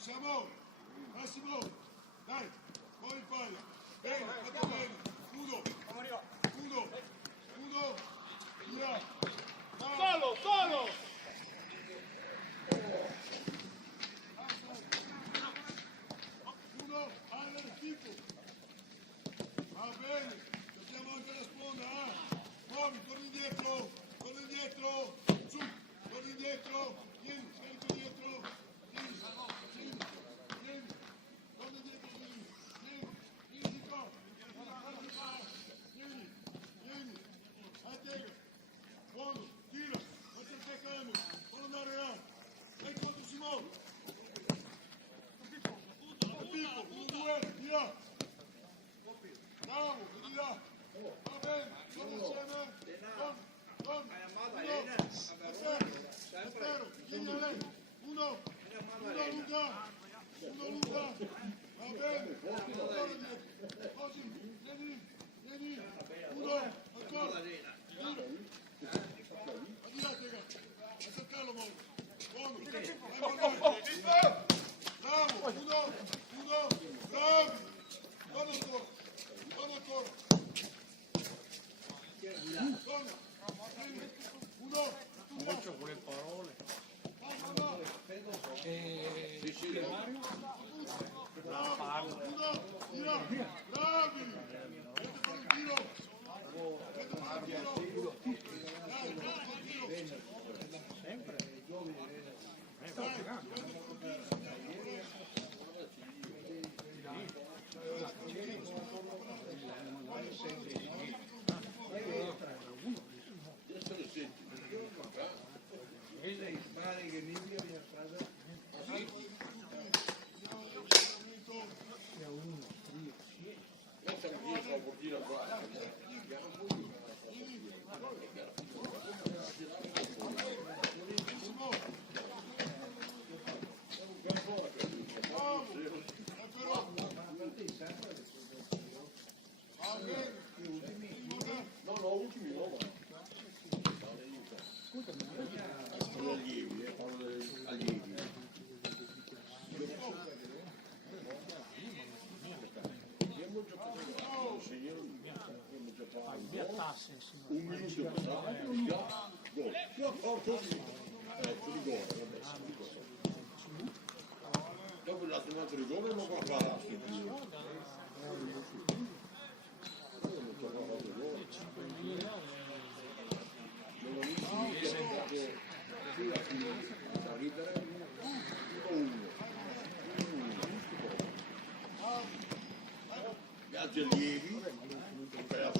Siamo, Massimo, dai, poi in palla, bene, fatto bene, scudo, via, Solo! scudo, palla del tipo, va bene, giochiamo anche la sponda, muovi, torni indietro, su, torni indietro, vieni dietro, vieni, torni indietro, vieni, attega, buono, tira, faccia il peccamo, buono andare là, dai contro Simone, Pippo, 1-2, via, bravo, vedi là, va bene, sono insieme, Spero, vieni a lei, uno lunga, va bene, oggi, vieni, uno, ancora, di là, tega, a cercarlo, Moro, buono, bravo, uno, bravi, buono ancora, uno, Faccio quelle parole. bravi, vedete fare il tiro, dai, Sempre. Un minuto dopo l'ha trovato il gol non può fare gli altri allievi per la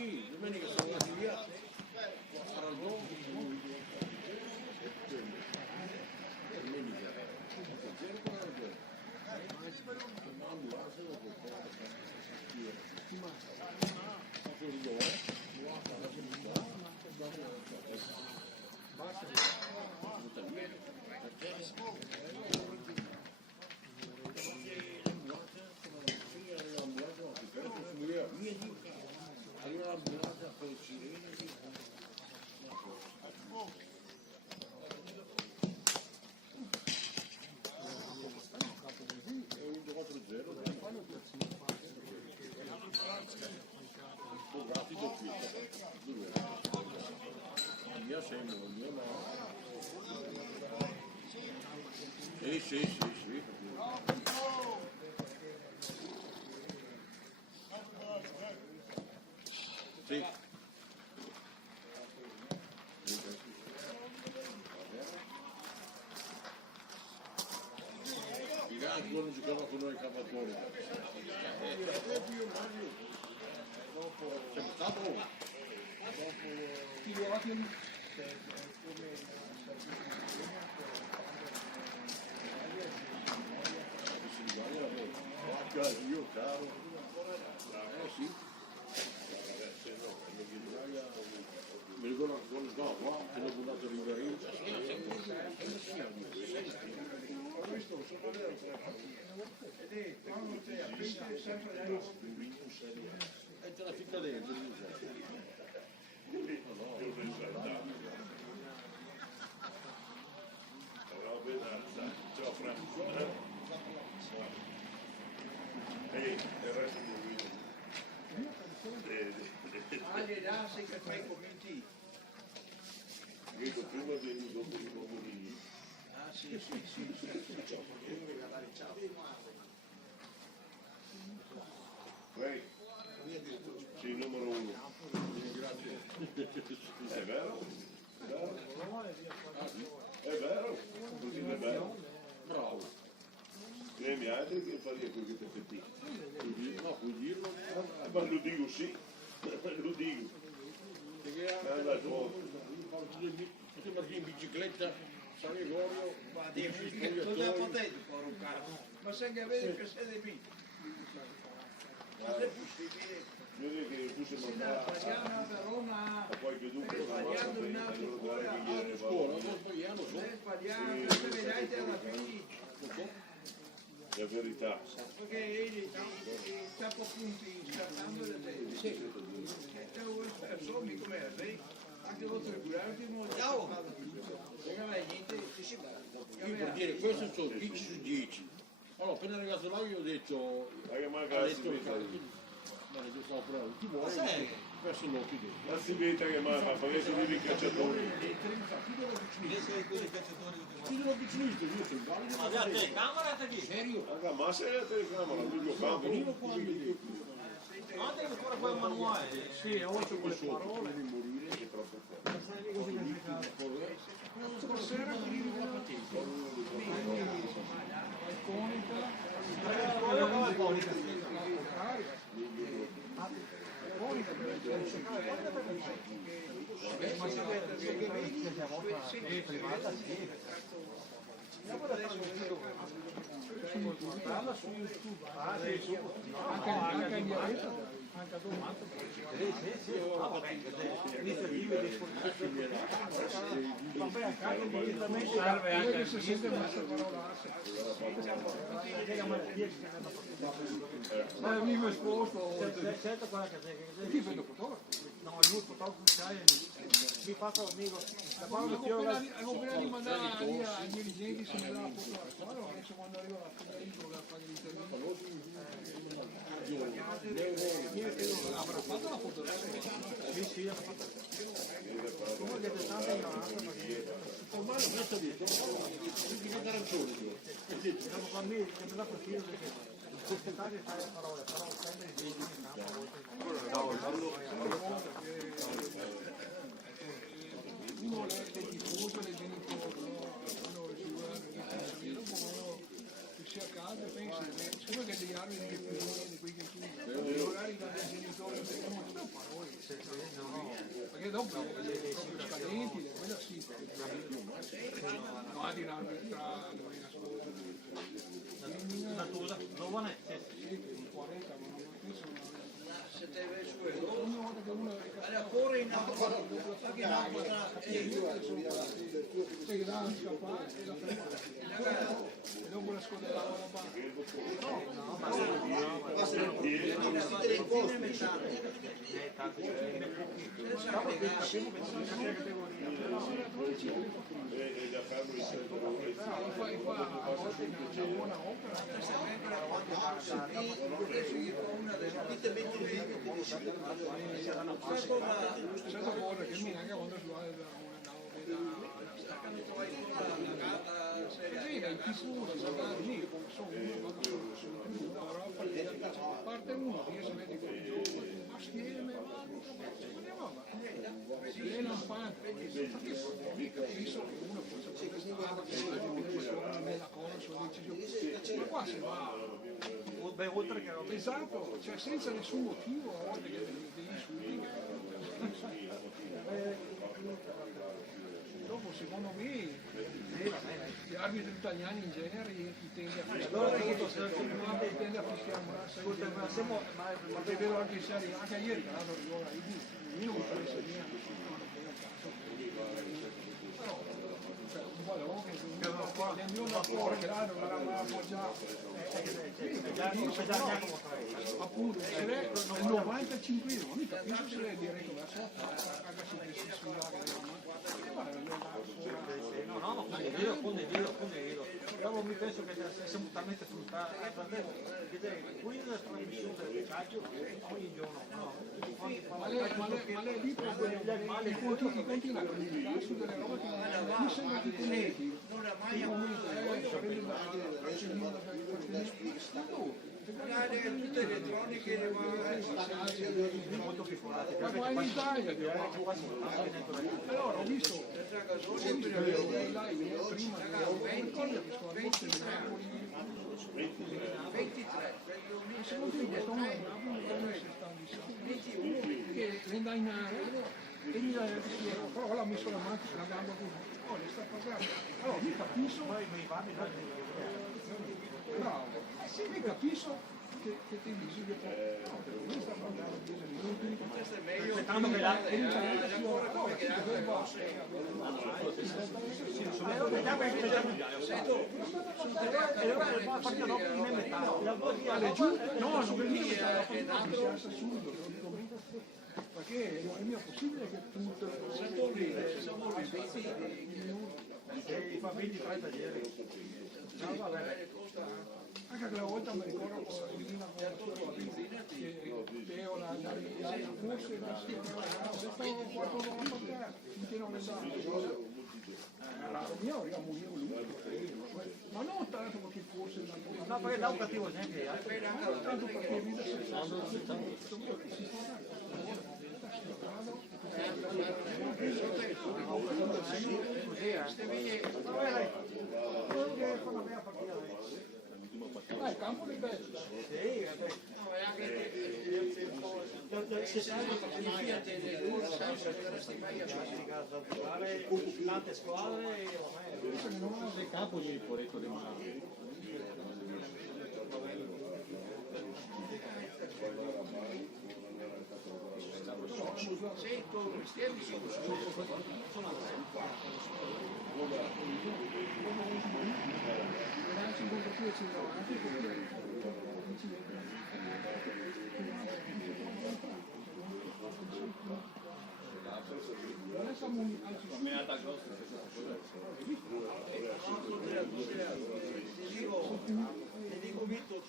sì, domenica sono andati via a fare al gol. Domenica Sì. Sì. I gatti non giocava con noi Cavatori. Siamo stato io caro sì mi ricordo qua che l'ho buttato in Riverino ho visto un sopravvero ed è quando sei a sempre E te la fitta dentro. Ciao Franco. Ehi, il resto di Ali là sei che fai commenti. Dico, prima vieni dopo i uomini. Ah sì. Ehi, sì, numero 1. È vero? È vero? Così è vero? Bravo. Le mie altre che faria così per te. No, puoi dirlo. Ma lo dico sì, lo dico. Tutti marchi in bicicletta, San Gregorio, Ma cosa potete fare un caso? Ma sai che vedi che sei di me? Ma è possibile? Vedi che tu sei mandato Sbagliamo a Roma. a qualche dubbio Stai sbagliando in altro cuore. scuola, non sbagliamo, Stai sbagliando, se vedete alla fine. la verità. Perché egli tappa punti scartando le teste. Sì. E vuoi stare solo come lei? Anche oltre a curarti, non ciao. Perché niente, io per dire, questo sono 10 su 10. Allora, appena arrivato là io ho detto, Anche ha magari detto, ma io stavo provando, ti vuoi? Ho perso l'occhio dentro. la si vede che ma perché sono i cacciatori. Chi sono avvicinito? Io sono valido. Ma la telecamera sta lì? Serio? Raga, ma se la telecamera, video campo. Venivo qua a vedere. Ma devi ancora quel manuale? Sì, oltre quelle parole. Devi morire, è troppo forte. Stasera arrivo con la patente. Serve anche se sente questa parola. Ma vivo esposto. Certo quella che ti vedo fotografo. No, io fotografo mi faccio amico. Avevo appena rimandato agli dirigenti se mi dava fotografare, adesso quando arriva la fotografia a fare l'intervista. Avrà fatto la fotografia? Sì, sì, ha fatto. Come che c'è tanta ignoranza? Ormai non è detto, diventa arancione. Dopo a me mi dà fastidio perché queste cose fai le parole, però prendere i video in uno le diffuse le genitori, uno si sia a casa e pensa, siccome che degli arbitri che più di quei che tu, magari da dei genitori non sono parole, perché dopo proprio scadenti, quella sì, ma di l'arbitrato, una giovane, sì, 40, ma non penso se deve su una volta che uno allora corre in acqua perché in acqua che dà scappare e la fermata e dopo la scuola la E da farlo il settore. poi qua a volte una buona opera certo cosa che mi anche quando si va il tifo lì sono a parte uno che si vede con i giovani ma stieme e lampante perché capisco che uno può sapere nella cosa sulla decisione ma qua si va oltre che esatto, cioè senza nessun motivo a volte che degli insulti dopo secondo me gli arbitri italiani in genere tende a fischiare ma è vero anche in serie anche ieri tra l'altro io non so se però un valore che il mio lavoro che là non l'aveva appoggiato appunto non nel 95 io non capisco se è diretto verso la terra, anche se dovessi sfidare No, condivido. Però mi penso che siamo talmente fruttati. Qui nella trasmissione del calcio ogni giorno, no? ma lei lì proprio continua a comunicare su delle robe che non mi sembra che commenti. non ha mai avuto tutte elettroniche Molto più forte. Ma in Italia allora ho visto prima secondo me sto che le andai in aria e mi spiego, però l'ha messo la mano sulla gamba così, le sta pagando. Allora mi capisco, bravo, sì mi capisco che ti dici che lui sta pagando 10 minuti, Aspettando che l'altro no, non veniva perché non è mica possibile che tutto fa 20-30 ieri. anche quella volta mi ricordo che Teo la forse stavo qualcosa a portare finché non le sa io morivo lui ma non tanto perché forse No, perché da un cattivo esempio, tanto perché vede se il campo di bello tante squadre il campo di Poretto di Mare. Ti dico Vito,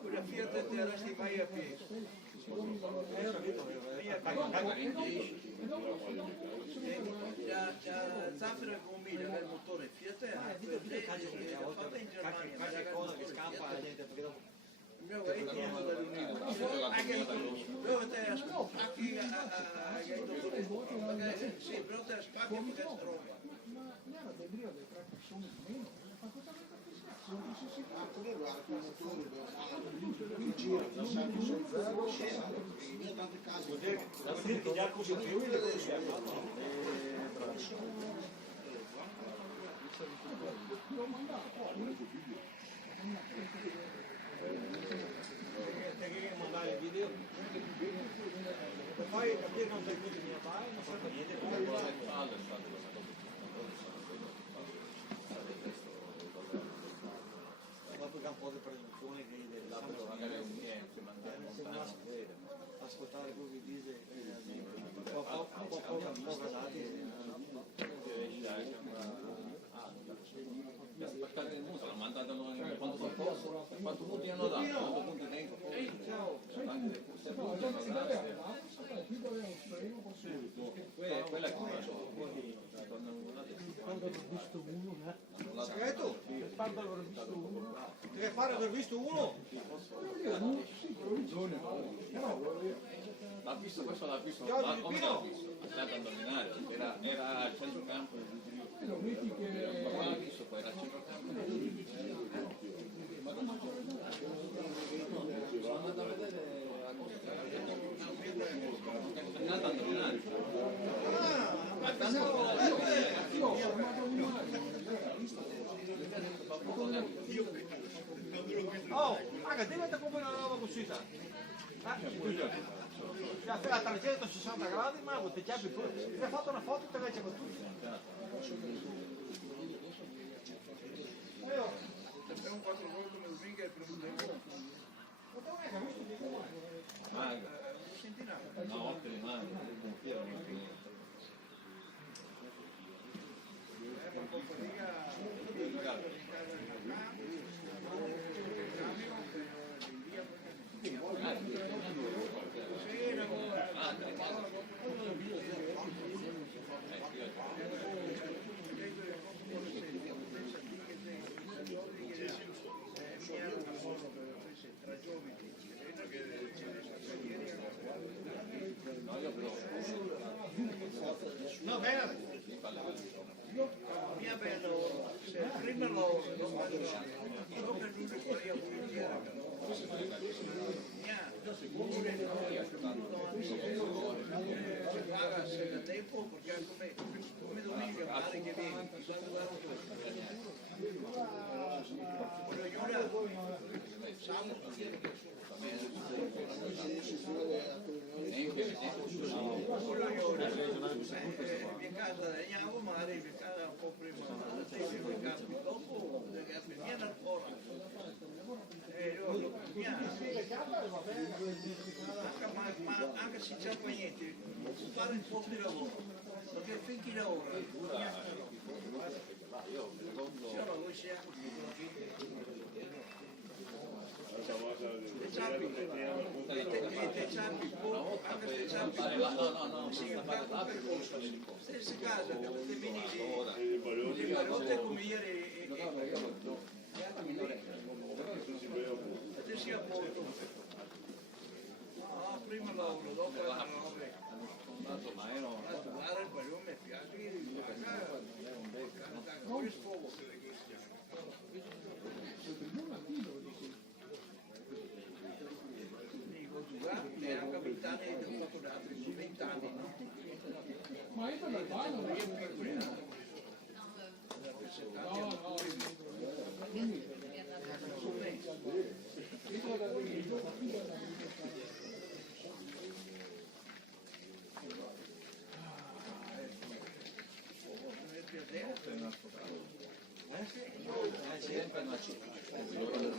quella Fiat te la stai mai a piedi. La zaffera gommina del motore Fiat è fatta in Germania. qualche cosa che scappa la gente perché dopo No, è tieno dall'Unione. Però te spacchi sì, però te spacchi e ti trova. la senti già cosa più devi mandare il video poi capire non sai più di mia fare non fa niente dopo che un po' di presunzione che ascoltare quello che dice poca dati Aspettate il muso, l'ha mandato quanto sono posto, quanto punti hanno dato, quanto punti tengo. Quella è come quando ho visto uno segreto quando ho visto uno deve fare aver visto uno l'ha visto, questo l'ha visto, come l'ha visto? È stato a indovinare, era al centrocampo. Ma l'ha visto poi, era al centrocampo. Sono andato a vedere a cosa. È andato a indovinare. oh raga diventa come una nuova uscita a 360 gradi ma ti chiappi pure ti hai fatto una foto e te la c'è con tutti Abbiamo 4 gol come Zwinger per un tempo. una volta di mano, non tiro niente. No, bene. Mia bello, se prima lo mando, io per lui fuori a volentieri. Paga se da tempo perché come domenica pare che vieni. In casa andiamo male, in casa un po' prima, in casa dopo, ragazzi, viene ancora. Anche se c'è niente, fare un po' di lavoro, perché finché lavora, lui si stessa casa che potete venire come ieri e sia a posto. Prima lavoro, dopo guarda il ballo mi piace, non è sfogo. Era un capitano di fortunato, su 20 anni. Ma io per la palla non è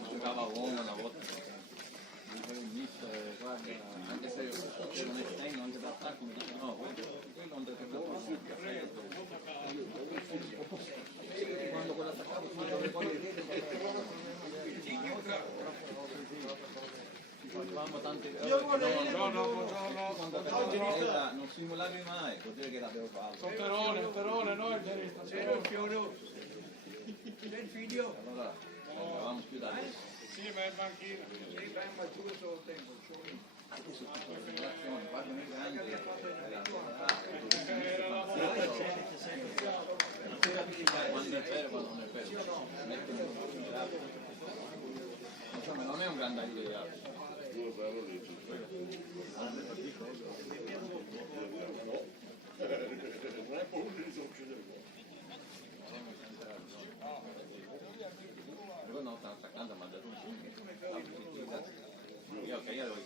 giocava a Roma una volta. Guarda, anche se io non estendo anche d'attacco mi dice no, quello non deve quando quell'attaccato dove poi facevamo tante non simulavi mai, vuol dire che l'avevo fatto. Perone, no, il gerista. C'era il figlio. C'è il figlio? Allora, avevamo più da Sì, ma è in banchina. Sì, ma giù solo tempo. anche su questa generazione, guarda noi grandi, quando è vero, quando non è vero, insomma non è un grande idea. No, sta attaccando, ma da io che io avevo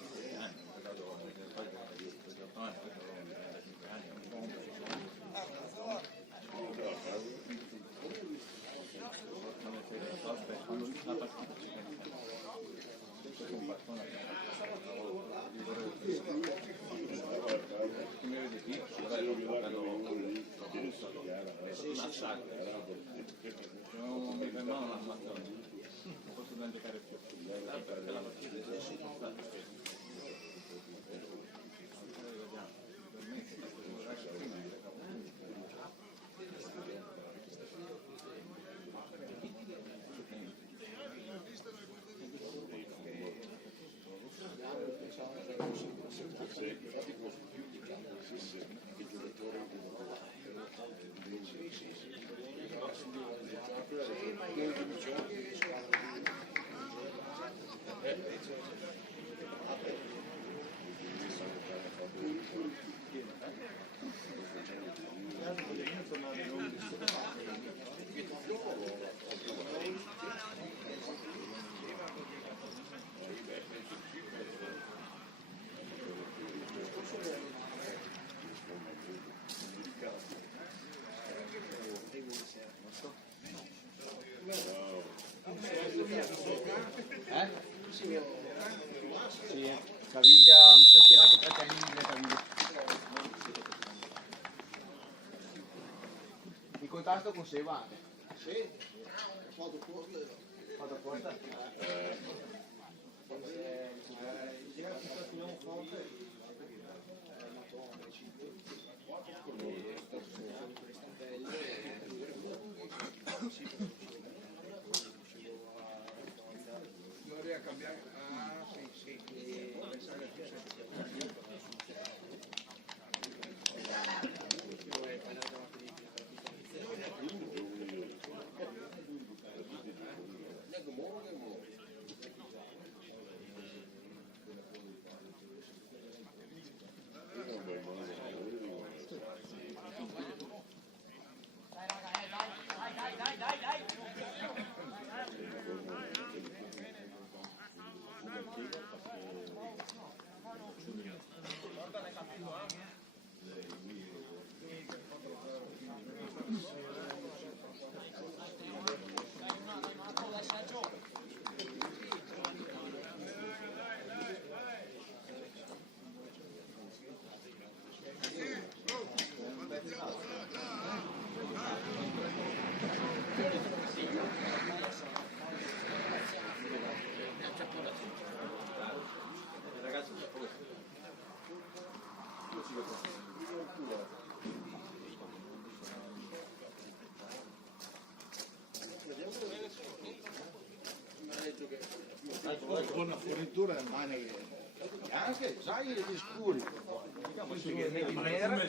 16 anni, non mi fermavano l'ammazzone, non posso non giocare più, perché la partita è stata. Sì, Caviglia si è tirato 3 in inglese. giocato con Sevane. Sì, foto corta. Vado porta. Dovrei cambiare. Ah, sì. Pensare che sia Buona fornitura maniche. Anche, sai, gli scuri. Come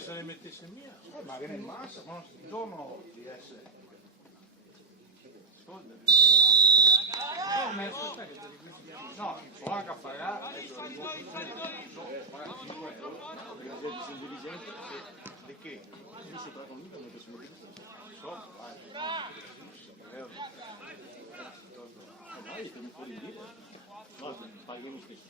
se le mettesse mia. Ma che ne massa, ma non giorno di essere. No, so anche a pagare. Di che? Io si tratta con lui, non posso dire. So, vai. Vai, stiamo fuori lì. No, paghi lo stesso.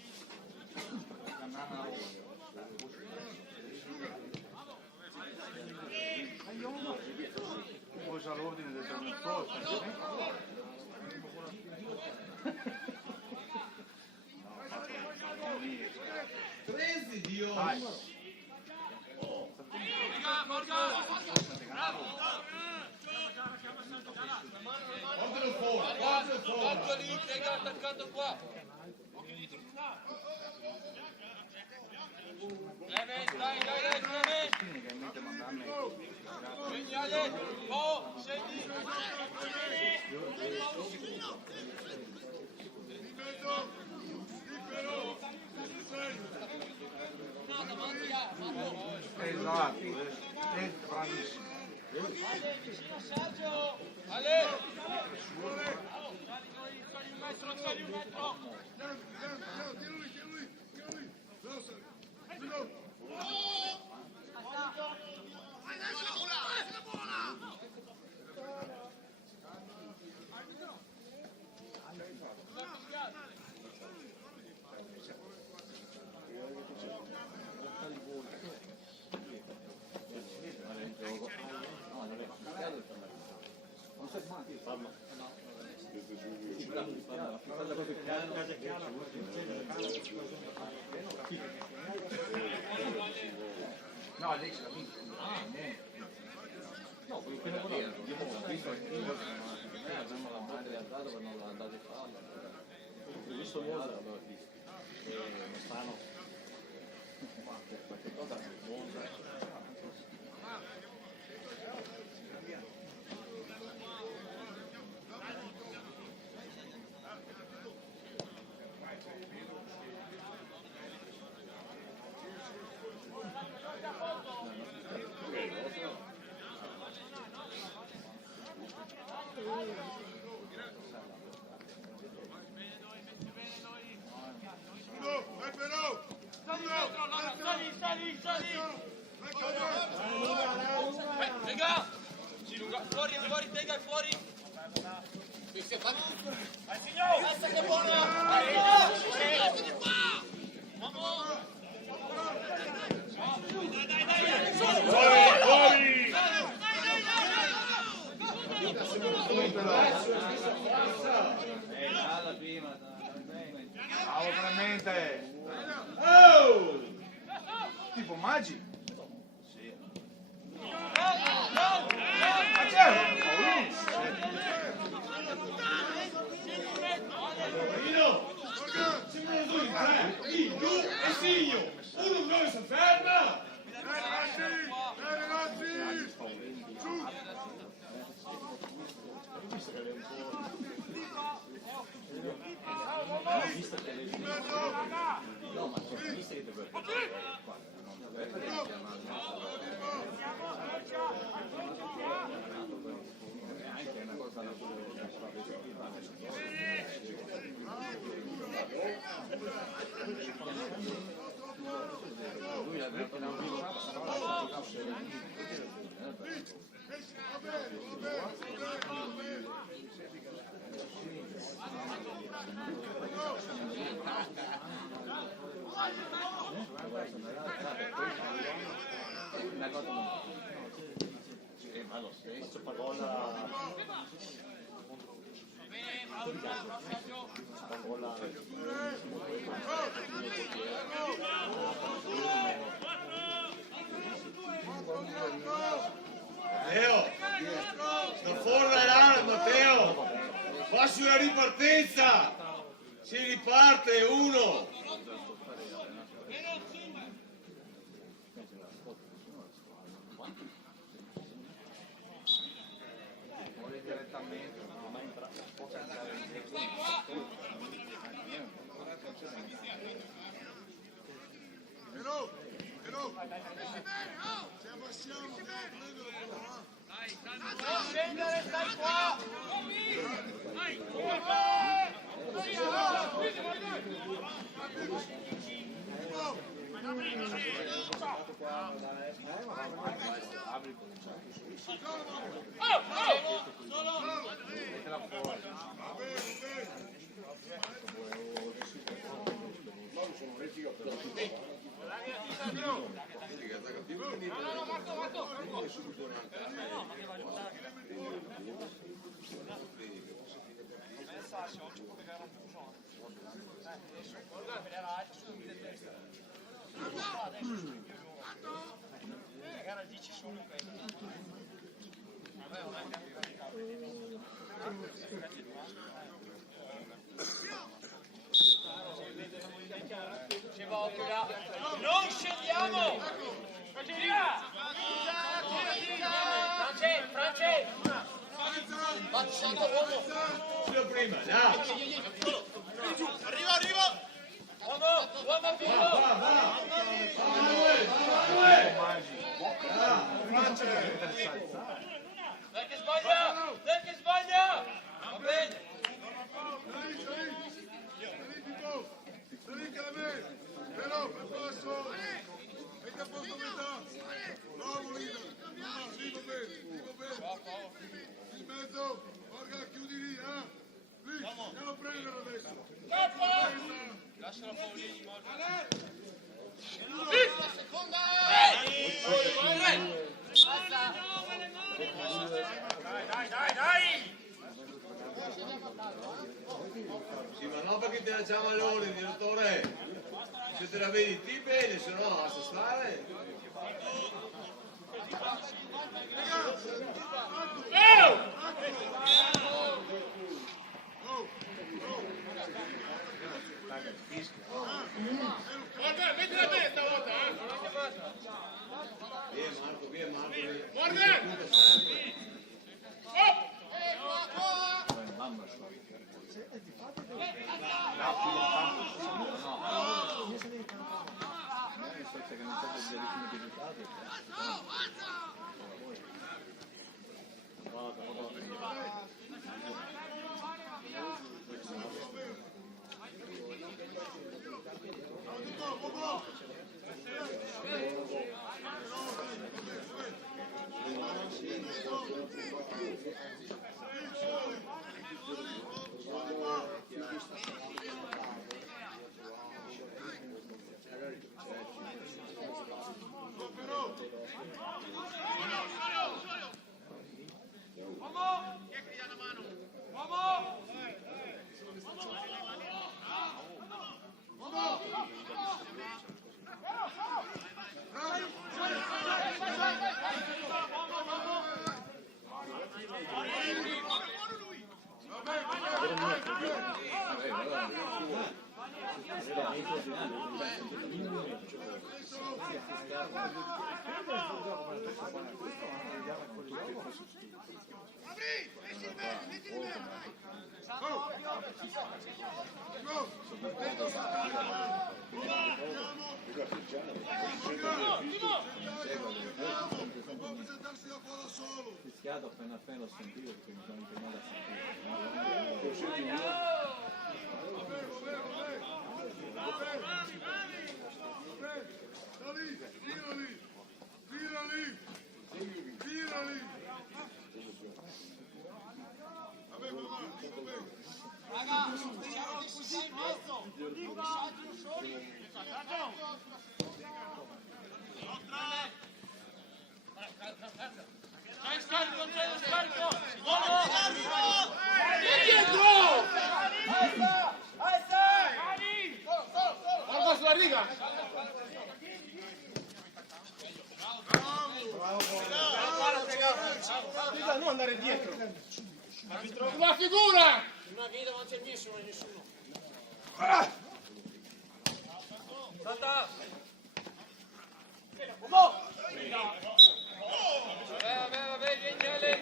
Poi sa l'ordine del trasporto. Presidio! Tanto lì, piega attaccato qua. Dai, segnale, segni. Esatto, bravissimo. Ale, vicino Sergio. Ale. Alzali un metro. Tiro lì. Tiro. No, lei si capisce. No, quello che non era. Abbiamo visto abbiamo la madre alzata per non andare a farlo. Ho visto l'uomo l'ho visto. Non stanno. Qualche cosa buona. Tega! Fuori, Tega, fuori! Vai signore! Basta che buona! Vai! Alla prima, Ciao Clemente! Oh! Tipo Maggi? Sì. Ma certo! Facciamolo così, 3, giù e segno. 1, 2, si ferma. Ragazzi, giù. No, ma sono visto che deve anche una cosa lui ha detto una ma lo stesso parola Matteo, sta fuori dall'area, Matteo, facci una ripartenza, si riparte, 1. direttamente, ma in Però, se abbassiamo, prenderlo. Non scendere, stai qua! Non scendiamo! Francesco! Facciamo uomo! Prima, dai! Arriva! Uomo figlio! Dai che sbaglia! Va bene! Salite a me! Però, per passo! Metti a posto metà! Bravo, Lina! Sì, va bene! In mezzo! Guarda, chiudi lì, Lì, andiamo a prendere adesso! Lascia la Paolini, La seconda! Dai! Sì, ma non perché ti lanciamo all'ordine, direttore! Se te la vedi ti bene, se no lascia stare! Guarda, metti la testa stavolta, Via Marco! Guarda! mamma Può presentarsi da qua da solo. Fischiato appena l'ho sentito perché mi sono impegnato a sentire. Da lì, tirali, tirali, tirali. Vabbè, mamma, vabbè. Raga, siamo così in mezzo. Messaggio soli. C'è scarico, c'è lo scarico. Dietro! Guarda sulla riga! Bravo! Non andare dietro! La figura! Una guida non c'è nessuno. Vabbè, geniale.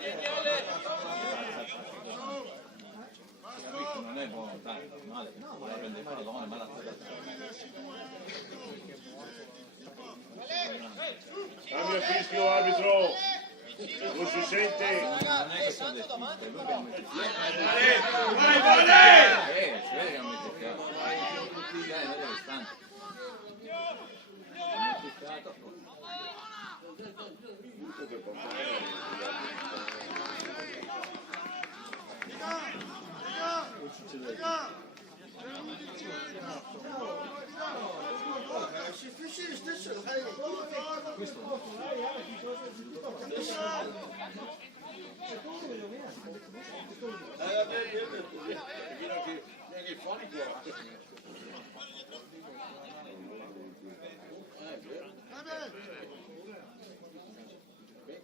Non è buono, dai, male, vuole prendere il pallone, ma la Cambio fischio, arbitro. Non si sente. Raga, Santo davanti però. si vede che non mi picchiato. Tutti dai, vedi che stanno. Non mi picchiato.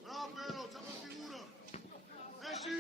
Bravo, Pero, c'è una figura. Esci.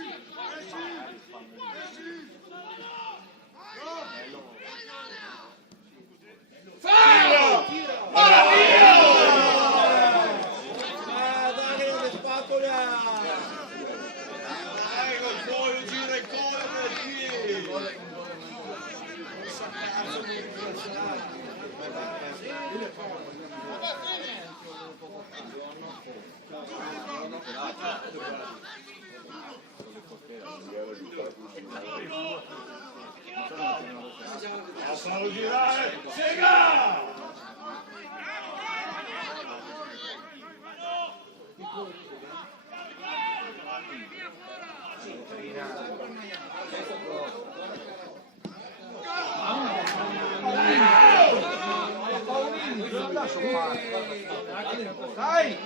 Lascialo girare. Sega! Dai!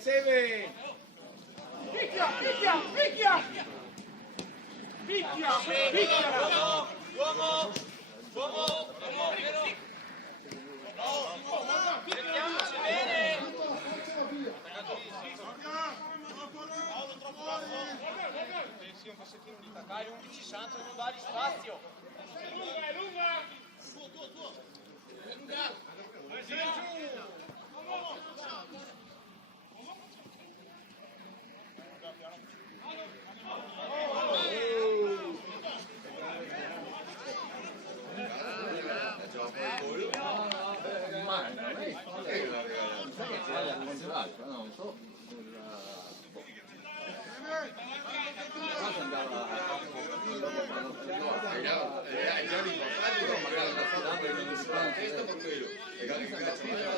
Severi! Mettiamoci bene. Un passettino di Takai, 11 Santo non dà di spazio. Non so. Andava Questo per quello. Magari che la fine va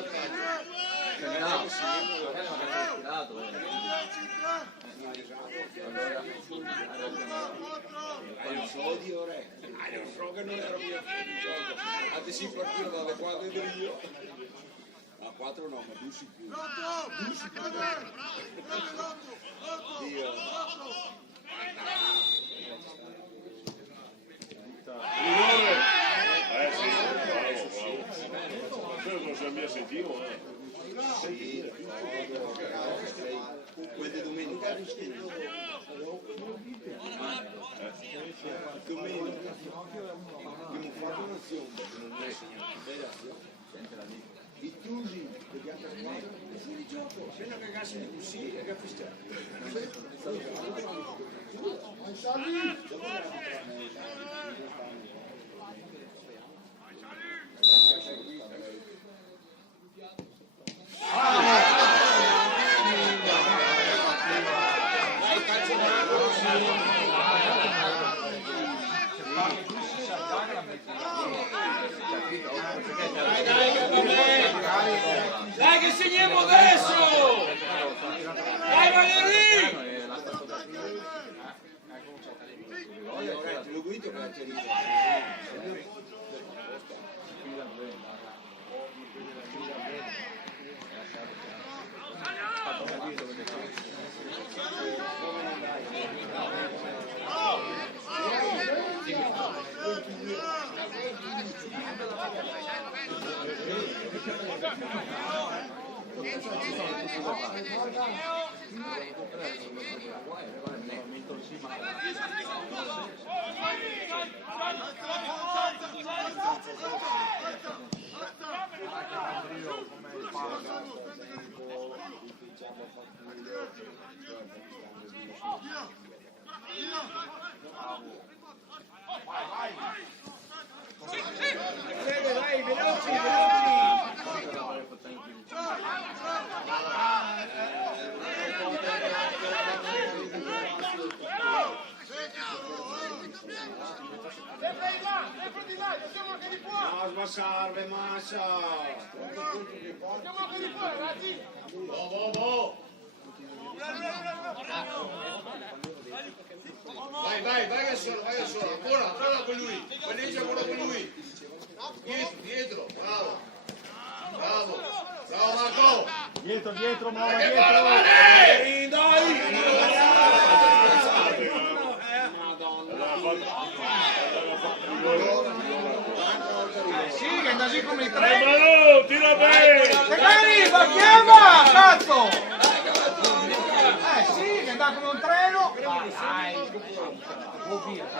non so di ore. Non so che non ero mio figlio. Anche se partire dalle 4 io. A 4 no, ma 2 sicuro. 2 sicuro. Dio. Sì, bravo. Quello non si mi sentivo, Sì, quelle domenica domenica abbiamo fatto un'azione i tusi vediamo di gioco appena cagassimo così e capisci Dai che segniamo adesso! Dai Valerie! lo guido per Vai, veloci, No, sbassarve, massa! Vai che solo, ancora con lui, Valencia ancora con lui. Dietro, bravo Marco! Dietro, Mora, Che dietro! palla Vale! Sì, che è così come i treni. Manolo, tira bene! Magari, ma chiama, cazzo! Sì, che andava come un treno. Dai,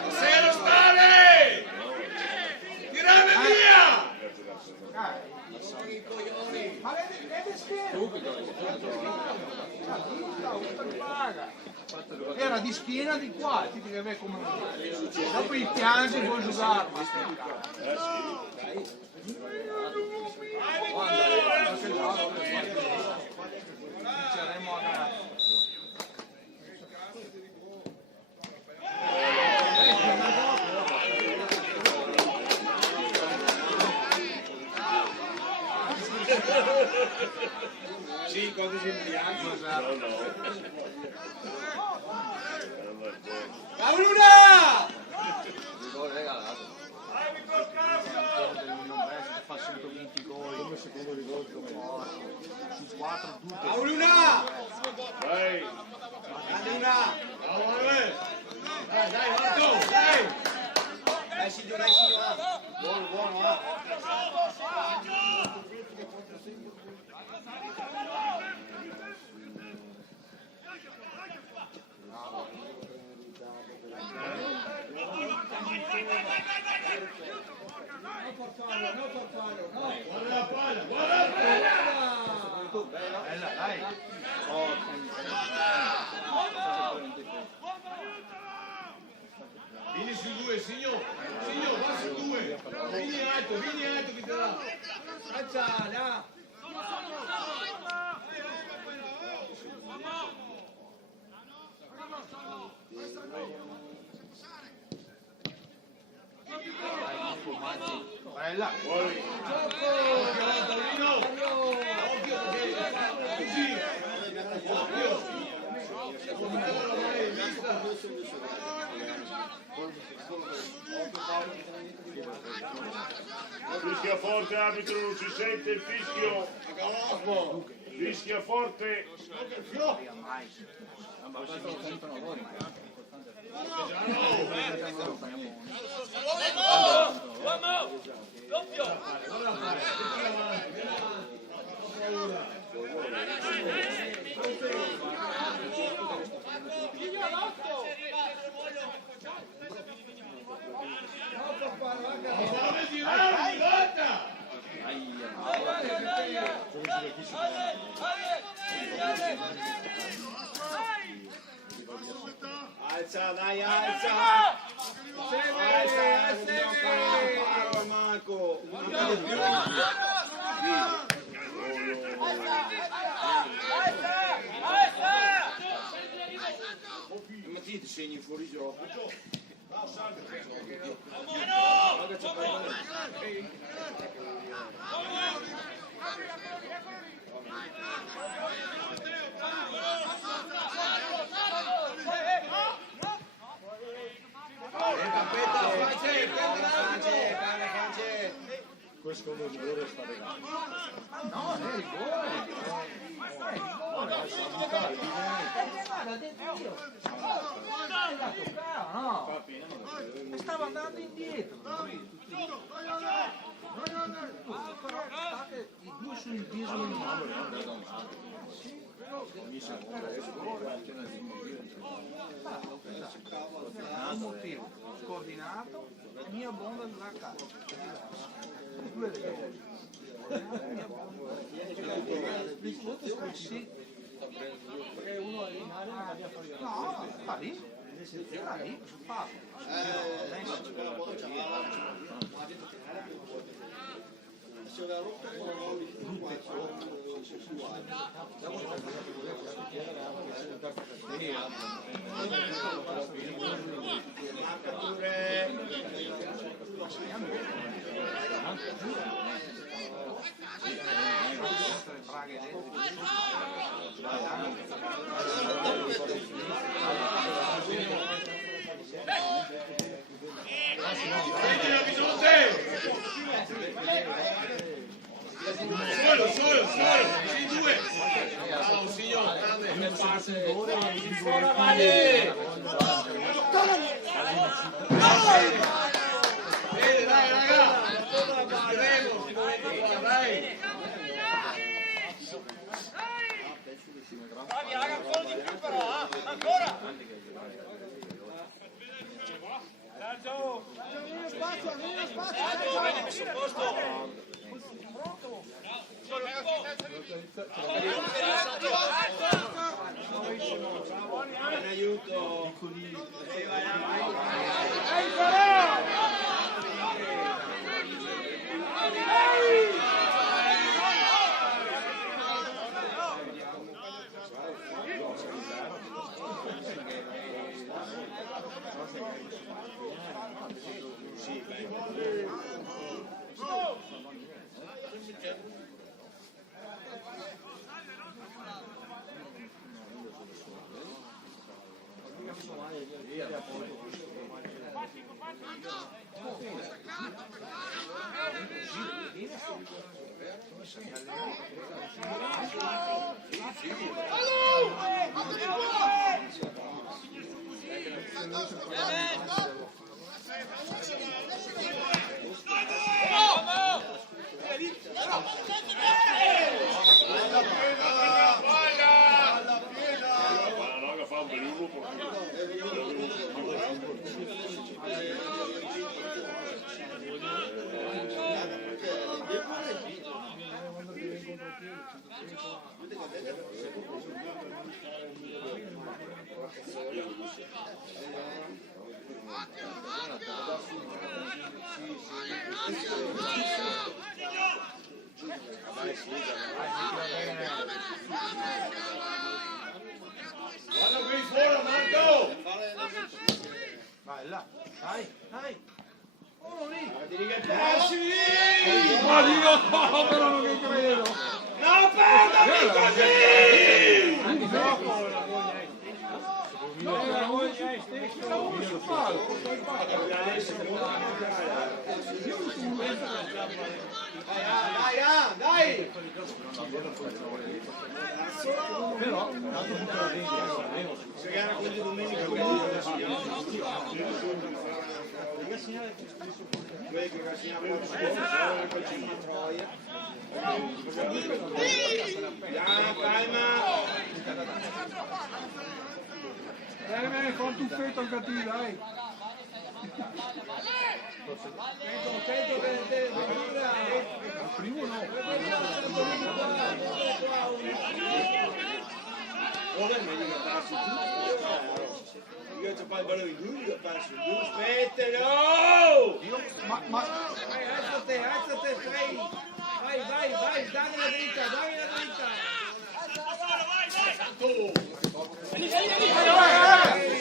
Se lo stare! Tirate via! ma vedi schiena. Era di schiena di qua, ti deve avere come dopo i piangi puoi giocare. Vinceremo a gara. Sì, quando si imbianca. Paoluna! Fa 120 gol, come secondo rigore su 4 tutte. Paoluna! Vai! Paoluna! Dai Marco, dai! Dai signore, buono, Bella, dai. Vieni su due, signor, va su due. Vieni alto che te la... Facciala! Bella. là. Fuori. Fischia forte, arbitro, non si sente il fischio. Fischia forte. Alza, dai, alza! Alza, Marco! Ma ti segni fuori gioco? Questo come rigore sta arrivando. No, è rigore. Guarda, dentro io. No. Stava andando indietro. No, però state i due sul viso del mano. Un motivo scordinato e mia bomba da casa. Sì. Perché uno in area non aveva fuori. No, sta lì. Sta lì, Solo, sì, due. Allora, un signore, dai, raga. Bravi, raga, un po' di più però, ancora! Sergio! Sergio, bene messo a posto! In aiuto! Guarda qui fuori, Marco! Vai là, dai. Uno lì. Devi che passi! Dio povero, non mi credo! Non perdermi così! Anche dopo la voglia sul palco, Dai! Però, tanto tutta la gente, Se gara quelli domenica, fa un tuffetto al gattino, dai! contento che deve venire. Il primo no! Ora è meglio che passi tu. Io ti fai il ballo in due, io passo in due. Aspettalo! Ma Alzate, fai. Vai, dammi la dritta.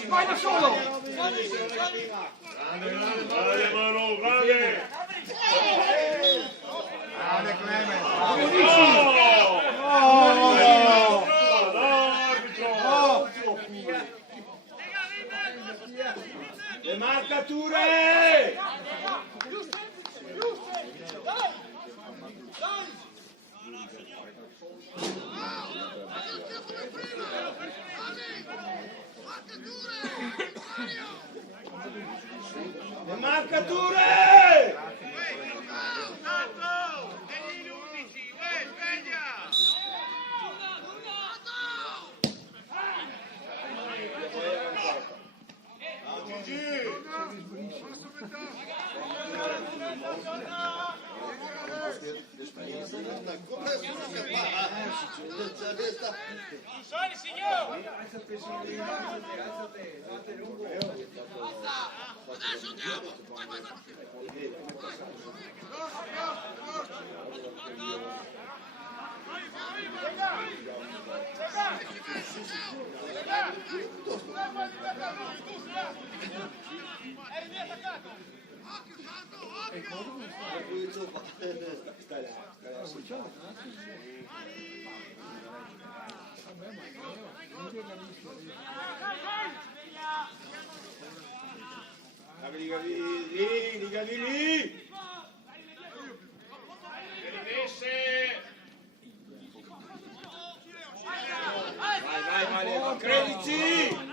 vai da solo! Grande Manu, grande! Grande Clemens! Le marcature! Le marcature! Soli, signore! Eri attaccato! Stai là. Lì! Vai, credici!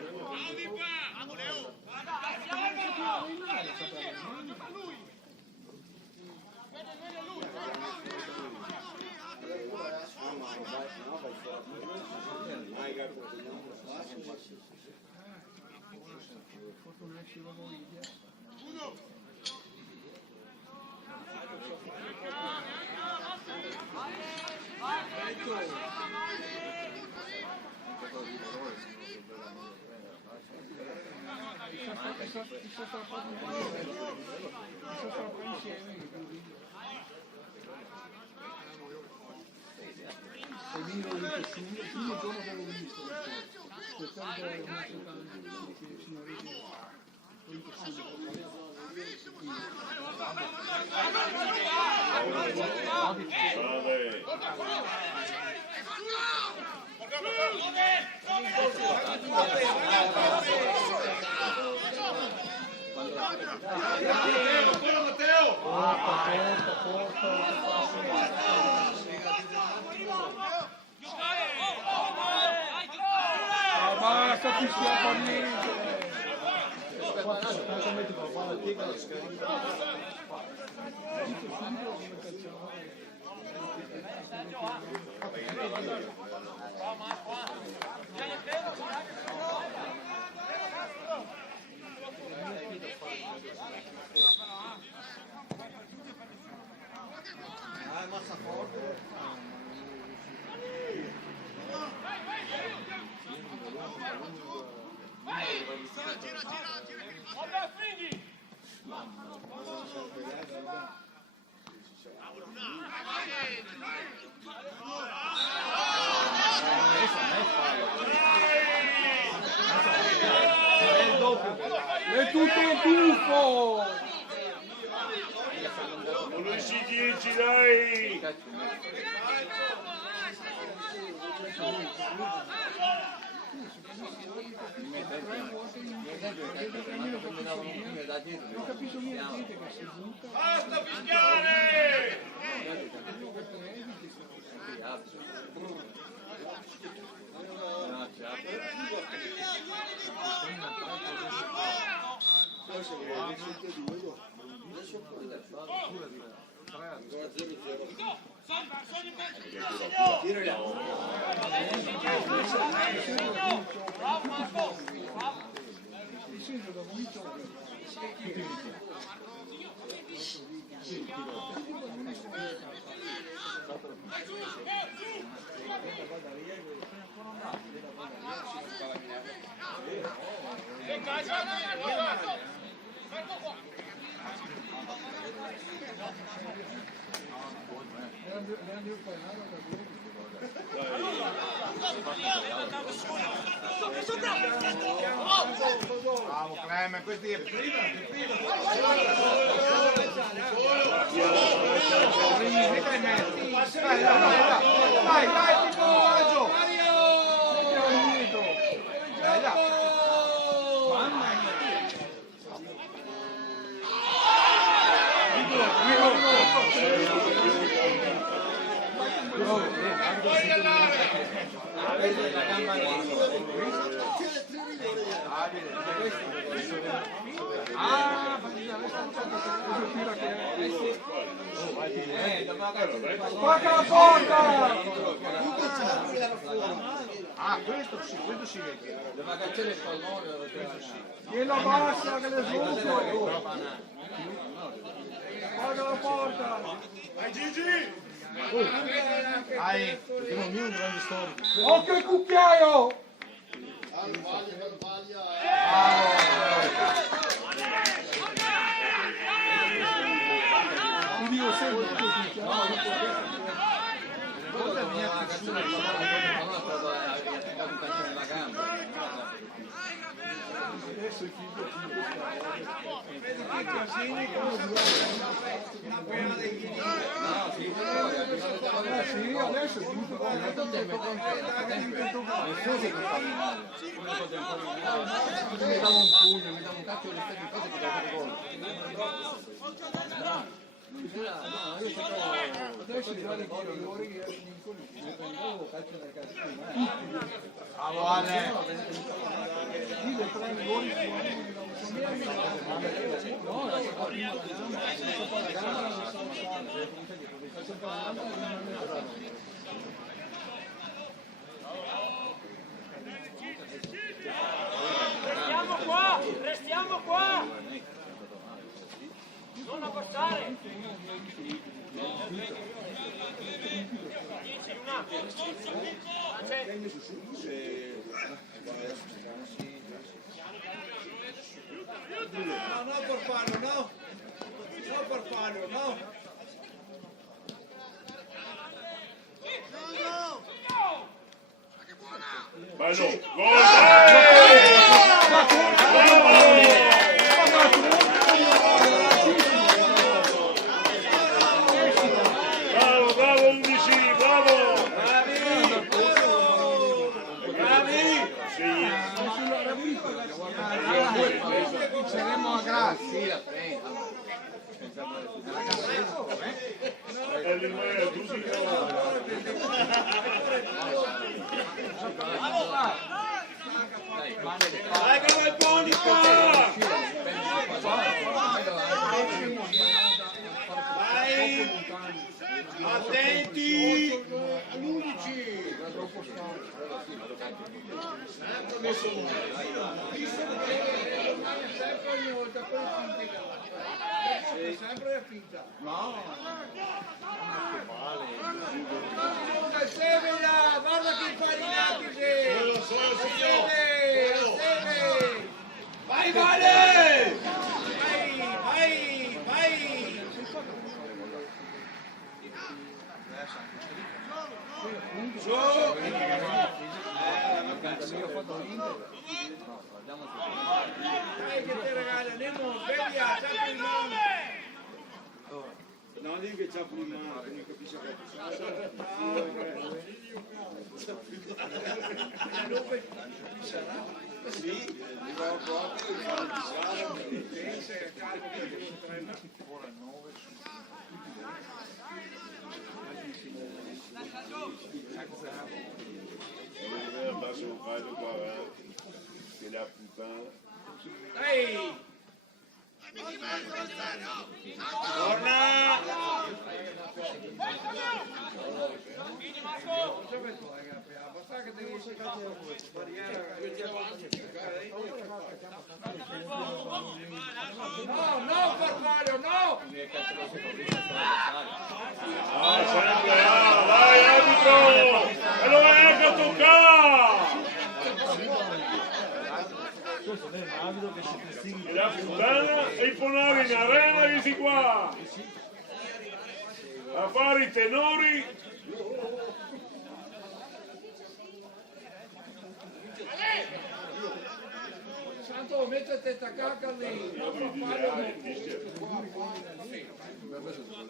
Basta, ti schiappa niente! Massa forte. Vabbè, quindi! È tutto un tuffo! Non riusciti 10, dai! Non capisco niente che si butta. Basta fischiare! Mi sento da vomito. Bravo Clem, questi è prima. Vai, tipo Maggio. Mamma mia. Spacca la porta! Ah, questo si vede. Deve agganciare il pallone, Glielo basta che le smuto! Spacca la porta! Vai Gigi! Dai, Occhio il cucchiaio! Ti dico sempre che adesso il figlio sì, adesso è tutto mi dava un pugno, mi dava un cacchio di cose che dava gol. Adesso ti dà dei giocatori che vincono calcio del calcio. bravo Ale. Lì le tre rigori Restiamo qua! Non abbassare! 10 in un attimo! No per farlo, no. No per farlo, no. Bello! Gol! Bravo, bravo 11, bravo! Bravi! Sì. vinceremo a Grazia. È l'Immea, tu si Dai che vai buoni qua! Vai! Attenti! All'11! Sempre messo uno. Sempre ogni volta sempre la finta. No! Sevilla! Guarda che infarinati sei! Lo so, vai Vale! Vai! Su! Dai che ti regala, Nemo, sveglia, sempre il nome! Non dico che c'ha prima, non capisce che sì, arrivava proprio, pensa che calma ora 9 Passe un paio di qua, che la puttana. Ehi! Torna! Basta che devi cercare la barriera. No, no, Farmario, no! Ah, sempre, vai arbitro! E lo vai anche a toccare! E la puttana e i ponari in arena e si qua! A fare i tenori! Santo, mettete taccaca lì!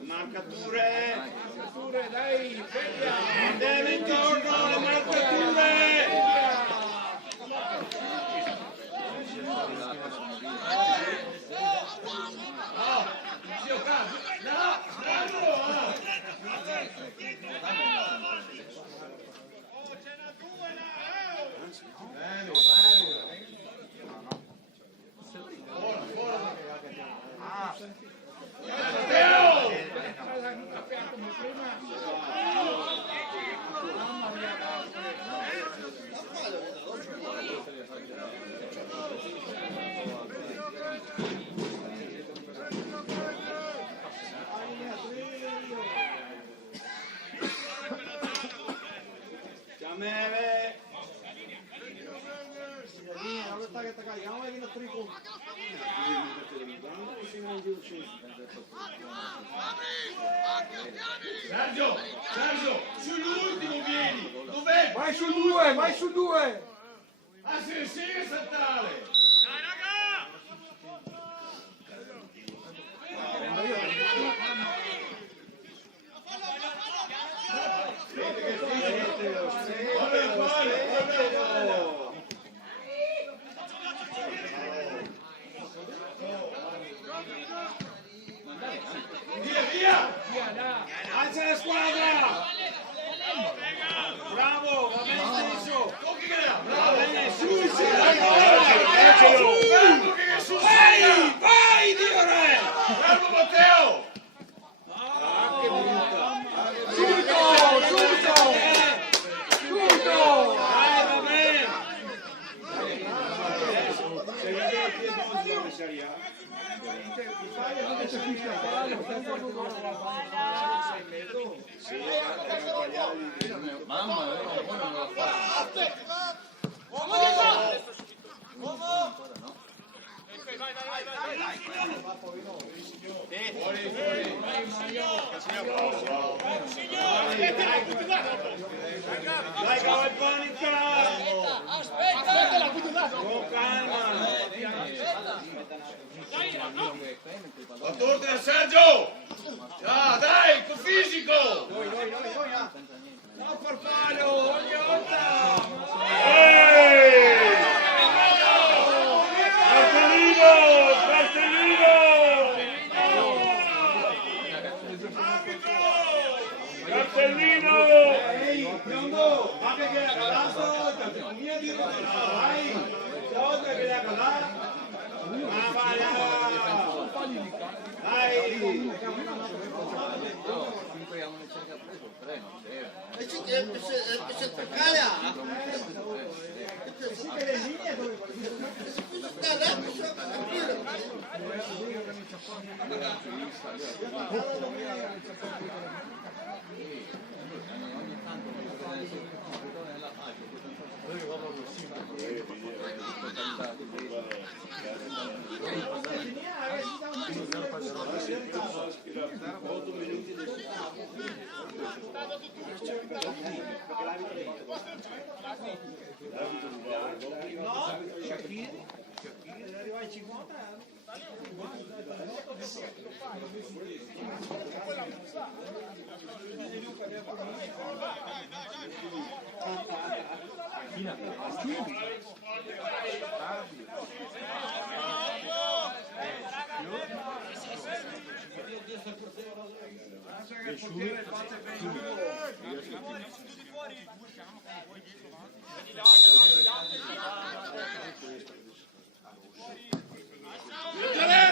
Marcature! Marcature, dai! Andiamo intorno alle marcature! Sergio, sull'ultimo vieni! Dov'è? Vai sul 2, vai sul 2! A Sensire Santale! Dai raga! Via! Alza la squadra! Bravo! Va bene stesso! Va bene, su! Vai, Dio re! Bravo Matteo! Subito! Vai, va bene! Se vede la Piedmontone come si arriva? Mamma mia, poi non lo fa. Dai, Galvanica! Aspetta, Con calma! La torta da Sergio! Dai, con fisico! No, Farfallo, ogni volta! Cartellino! Biondo, ma che era calato? Mia di vai! Ciao, che era calato? Ma vai! Dai!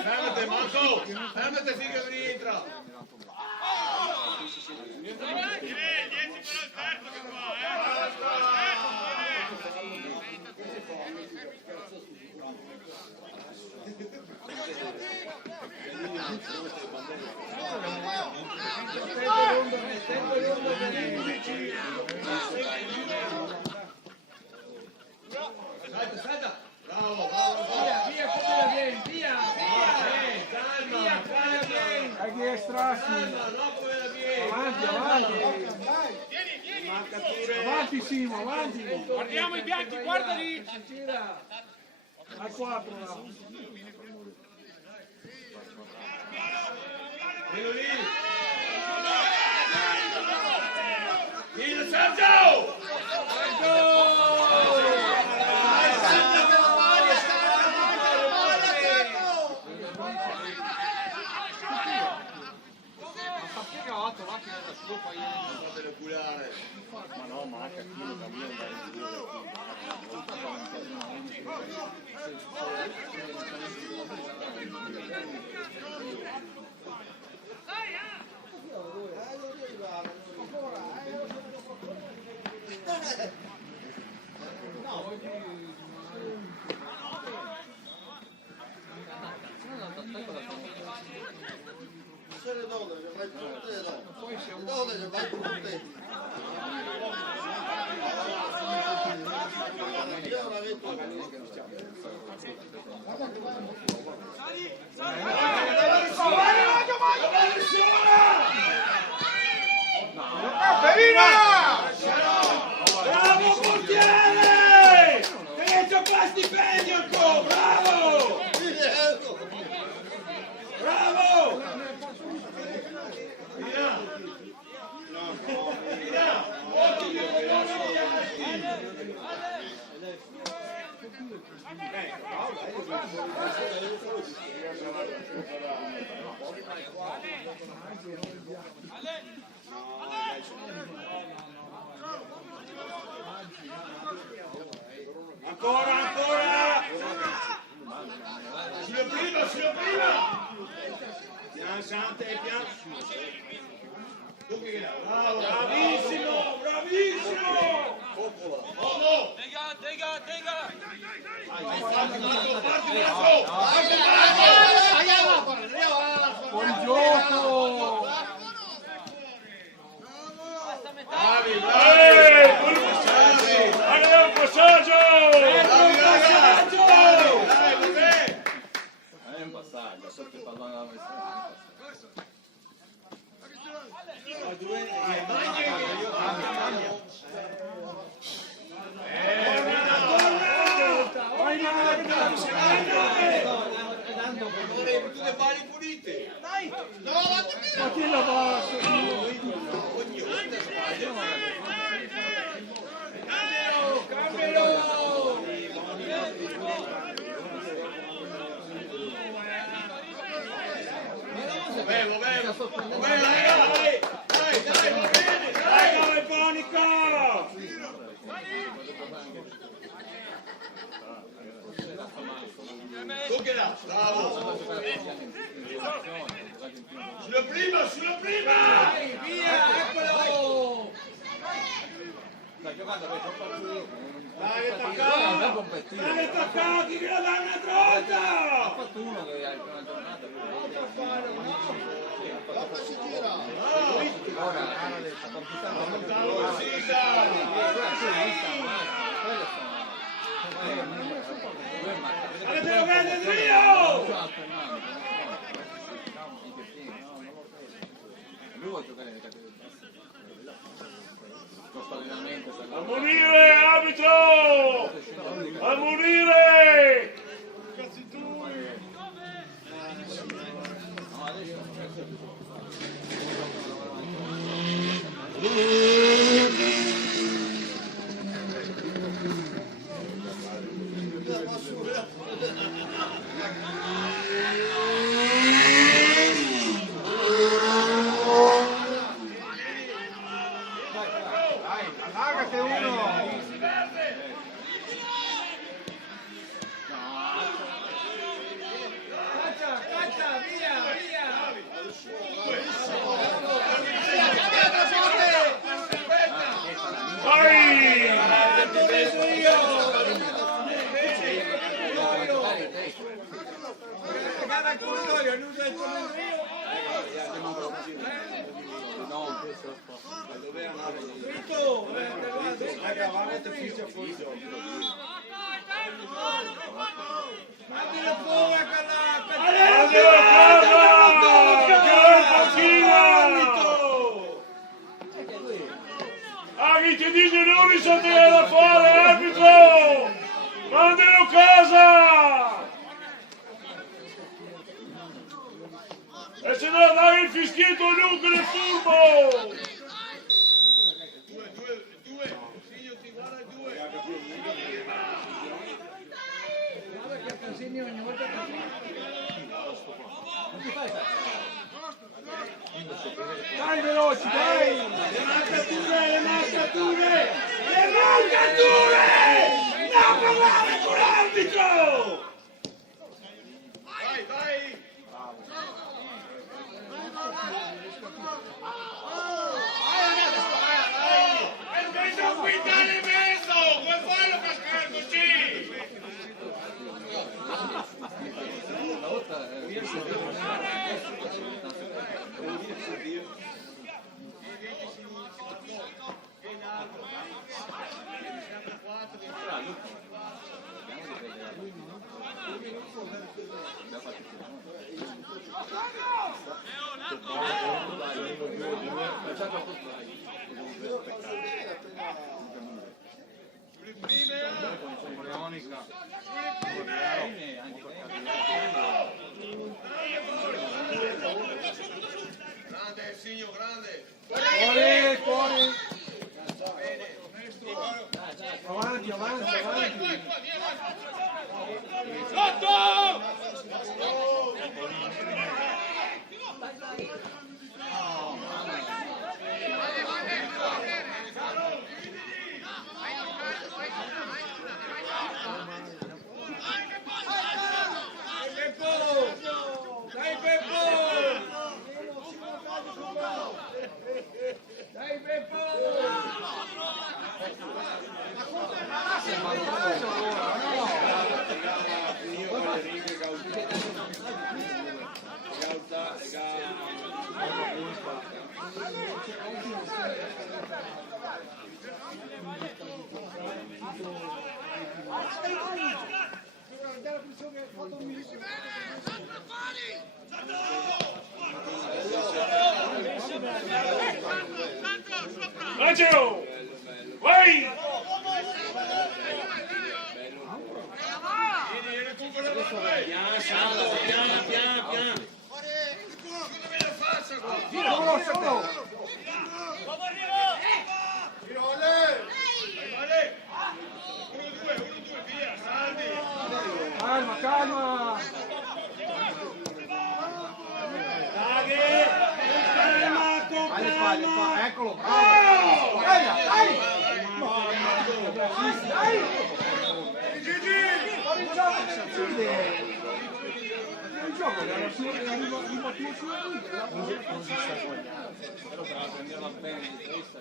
Fermate, Marco! Fermate finché non rientra! Salta! Bravo, bravo! Via, come vieni! Via! Calma! Calma! Hai che strassi. Calma, no come la vieni! Avanti, avanti. Avanti Simo, avanti. Guardiamo i bianchi, guarda lì! A 4 là. Vieni lì! Vieni Sergio! Ma no, ma anche qui non cammino Poi siamo Bravo portiere! Che gioca stipendio ancora! Bravo! Bravo! Via! Via! Occhi di Ancora, ancora! Sulla prima, sulla prima! Pian Sante, pian! Bravo, bravissimo, bravissimo! Bravo! buon gioco. Bravi, bravi! Guarda un passaggio! è un passaggio, sotto il pallone alla messa. Tutte le mani pulite! Ma chi la bassa? Dai, come Ponico! Tu che là, bravo! Sulla prima, sulla prima! Vai, via, eccolo! Dai, attaccato! Dai, attaccato, che la dai un'altra volta! Ha fatto uno che ha una giornata. Si gira. Ora sta conquistando Avete lo grande trio! lui vuole giocare nelle categorie basse. Questo allenamento A morire, arbitro! A morire! no, che uno! Caccia, via! Vai! Gara al corridoio, non sei il corridoio. Mandilo fuori Andelo a casa! Chi ti dice non mi sa da fare, arbitro! Mandelo a casa! E se no dai il fischietto lungo nel furbo! ogni volta che Dai veloci, dai! Le marcature! Non parlare con l'arbitro! Vai! E non guidare in mezzo! Vuoi farlo cascare così? Grande, signor, grande! Fuori! Avanti! Sotto! Dai Beppo! Angelo! Vai! Calma! Alle spalle, eccolo! Dai! Il gioco era più non si sta guardando, però se la prendeva bene di testa,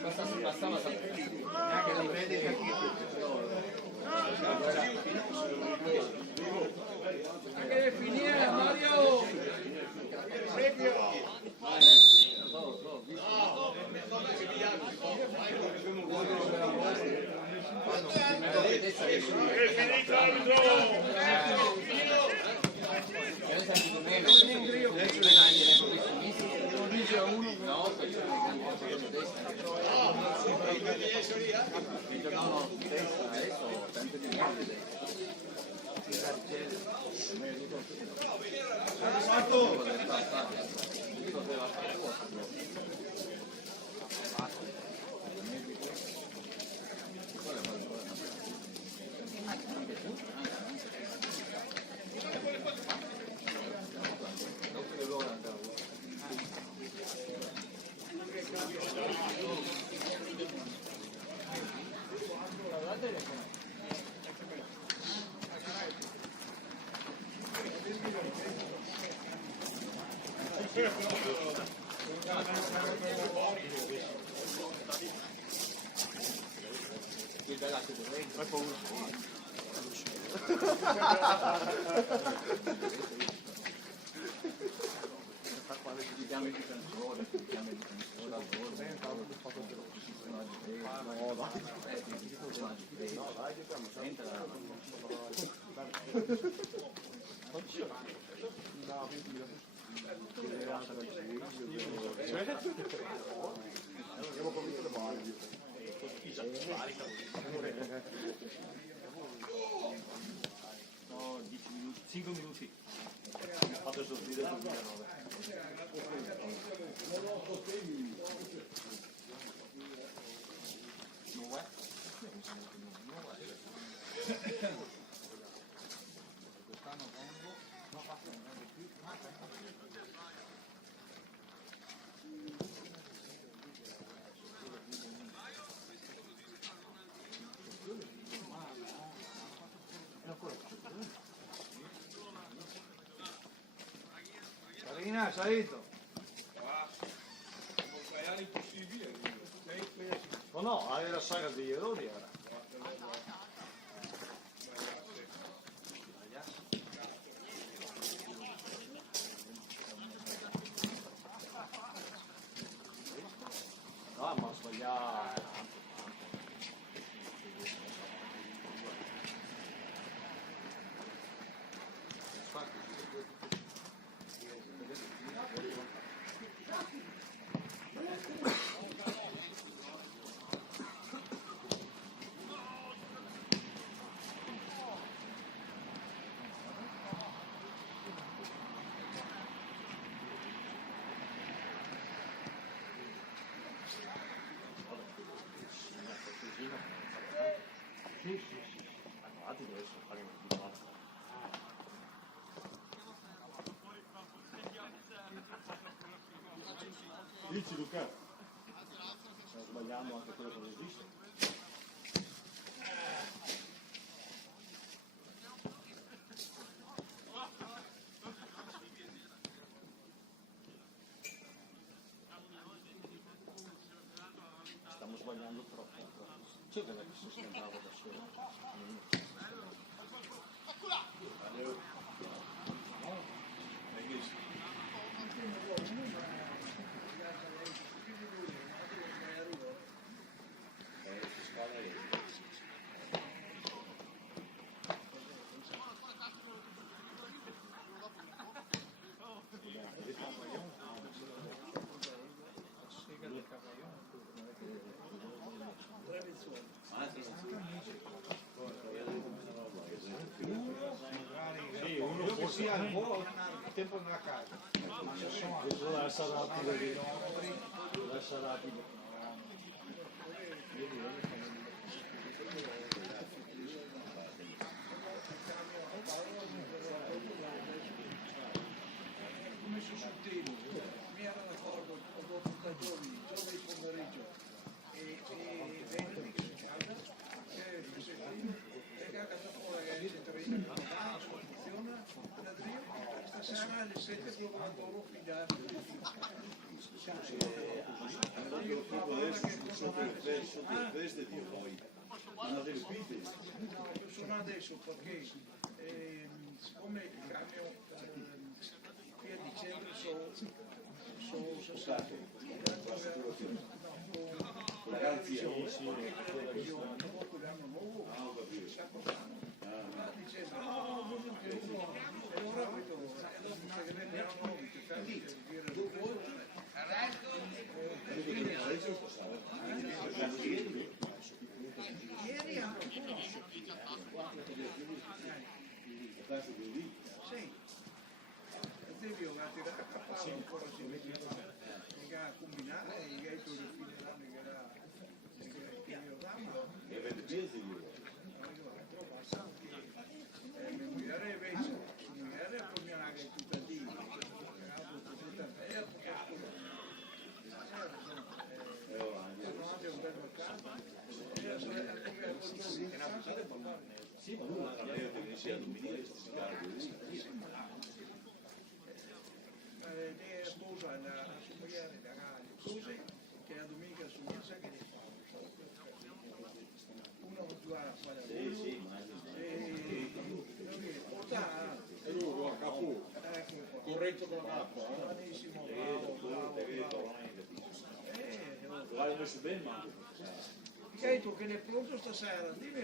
questa si passava neanche la prende Anche le finire, Mario! È finito l'arbitro! No, 10 minuti, 5 minuti. Mi ha fatto sorridere il 2009. Marina, salito. No, no, era la saga degli errori era. No, ma sbagliato. Sì, sì, sì. Guardate deve essere fare una pizza. Dici Luca? Stiamo sbagliando anche quello che non esiste. Stiamo sbagliando troppo. C'è quella che si sembrava da solo. Sì, uno che sia al volo a tempo nella casa. Bisogna essere rapido lì. Bisogna essere rapido. Ho messo sul telo, mi era d'accordo dopo 3 giorni, giovedì pomeriggio e venerdì in casa, e a casa fuori che c'è Torino, funziona, stasera alle 7 provo a loro fidarsi. Io trovo adesso sotto il feste di poi. No, io sono adesso perché siccome il cambio qui a dicembre sono cessato con la garanzia dopo l'anno nuovo a dicembre e ora vedo che vengono nuovi ieri anche sì, devi una tirata a capo ancora si vede a combinare e i gai per il fine dell'anno che era il programma e avete piezze io mia moglie invece mia moglie è combinare che tutta lì tutta bella no c'è un bel mercato sì, ma non la deve essere a dominare questi scali. cosa la assomiglia le cose che la domenica su messa che li fa. Uno due a fare E lui a capo, corretto con la cappa. buonissimo, bravo. L'hai messo bene, ma Gaito che ne è pronto stasera, dimmi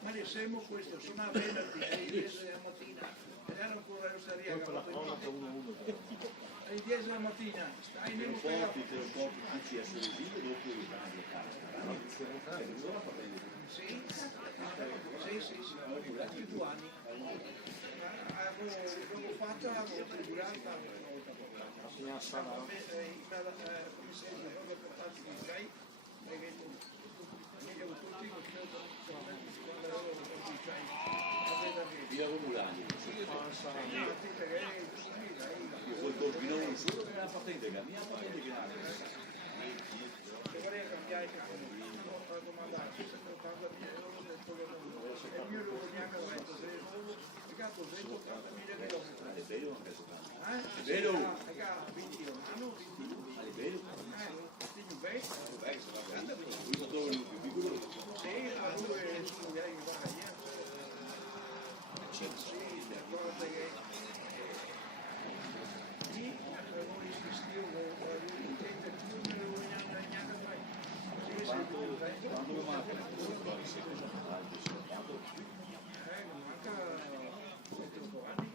ma ne siamo questo, sono a venerdì, alle 10 della mattina, ed era ancora io staria poi per la cronaca 1-1. alle 10 della mattina, stai Te nel lo porti tutti a sorrisino dopo il sì, più 2 anni. L'avevo fatta, l'avevo tribulata, come si dice, avevo portato i gai, perché avevo tutti quando avevo portato i gai, via Romulani. Io col corpino non solo per la patente, la mia patente che ha. se vorrei cambiare ho domandato se 80.000 euro del programma e il mio loro neanche ho detto se peccato 180.000 euro È bello anche questo tanto. è bello. 20 anno 20 È bello. quindi bene Lui non trovo più piccolo. sì ma lui è su mi aiuta sì le cose che lì per noi esistivo intende più me lo vogliamo neanche fare sì sì Quando lo manca, manca 7-8 anni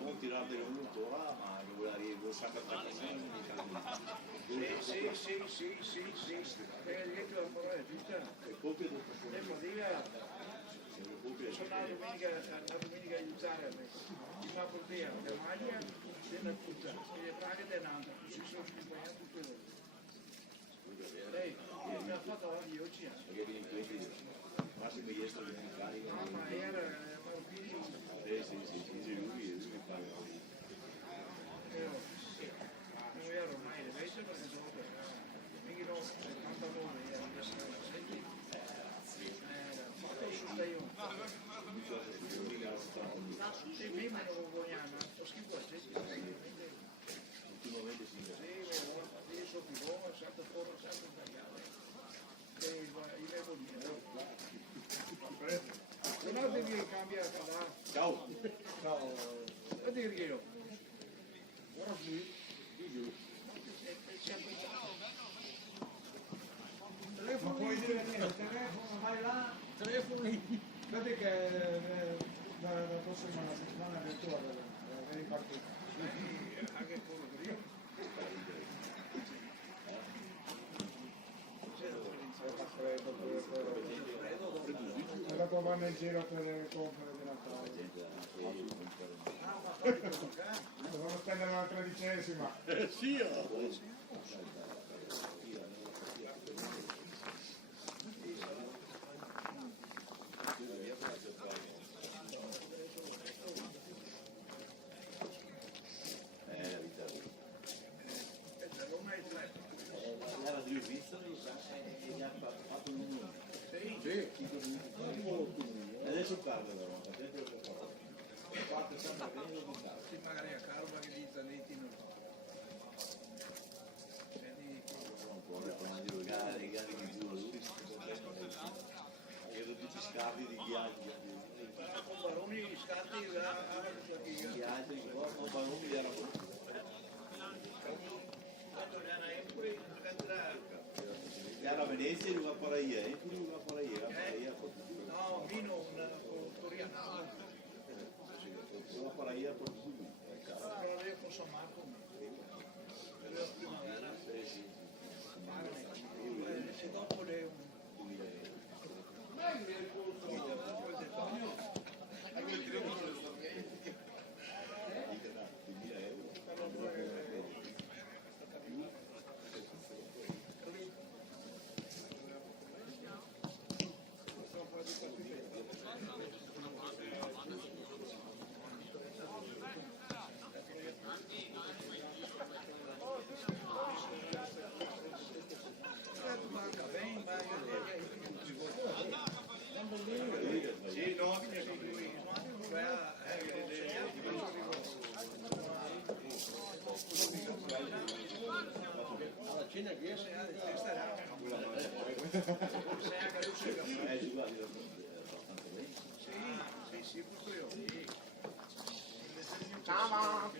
non tirare del minuto là, ma lo sa che fa sì, perché dietro la parola è giusta. è copia del E Maria sono la domenica a aiutare a me. Mi fa portare la maglia della tutta e le braghe dell'altra, così sono accompagnato tutte loro. Lei mi ha fatto avanti oggi anche. perché viene in piedi. Massimo mi chiesto di carica. Mamma era Marpini, Sì, lui fa. non ero ormai le vesti perché dopo mica no, 79 era senti fatto su stai io sì, mi non lo vogliamo ho schifo a te Ultimamente sì. sì, io sono più buono, sempre fuori, sempre sbagliato e io devo dire se no devi cambiare canale Ciao. lo devi io Ma puoi dire niente, telefono, vai là, telefoni. Vedi che la prossima settimana del tuo devi partire. anche quello per io E dopo vanno in giro per le compere di Natale. Devono spendere la 13ª. Sì, era di Svizzera e gli ha fatto un numero. E adesso parla da una gente che fa. Parte sempre bene lo fa. si magari a caro ma che di zanetti non alla cena che sei a testa là. Sei anche tu sei sì, proprio. Ciao.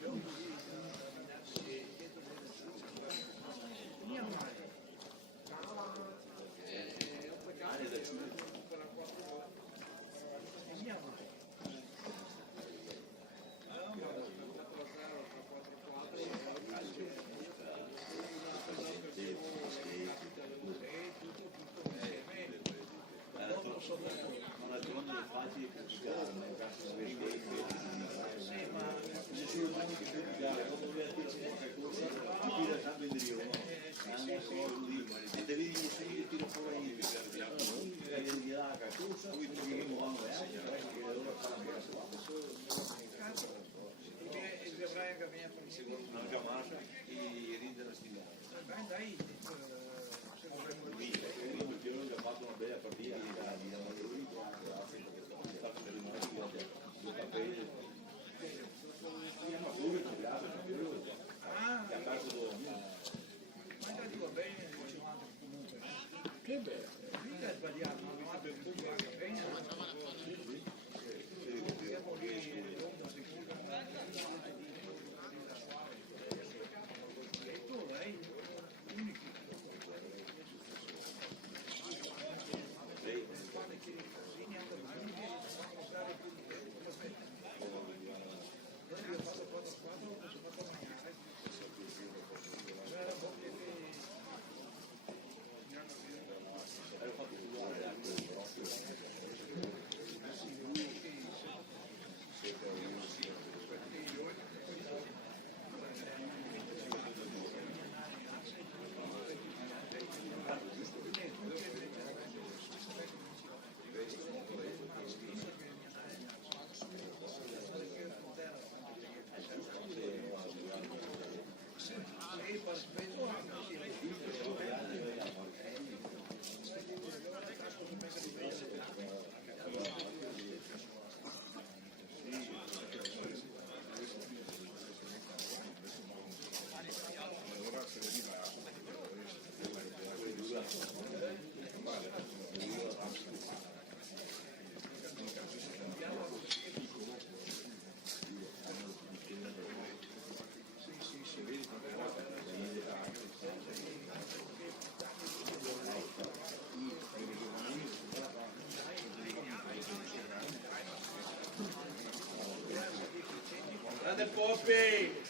Grande Poppi!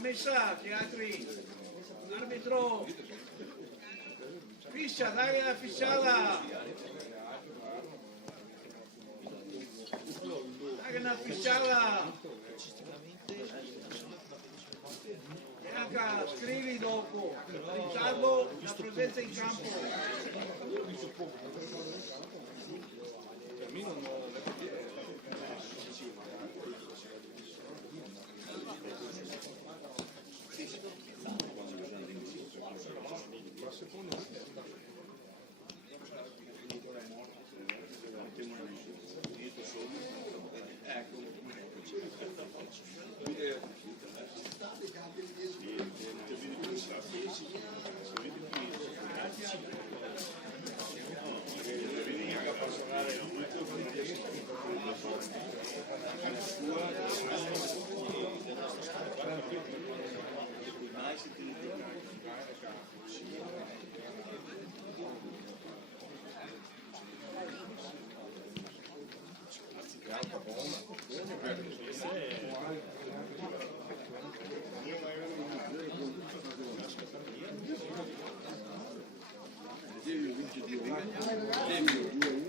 Messa, teatri, arbitro, fiscia, dai la fisciata, dai una fisciata, e anche scrivi dopo, ritardo la presenza in campo.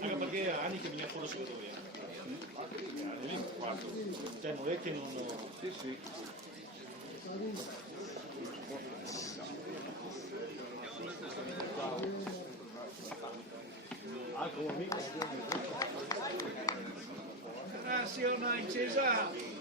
Anche perché solo se vedo bene. Cioè non è che non... Sì, sì. Grazie, non in Cesare.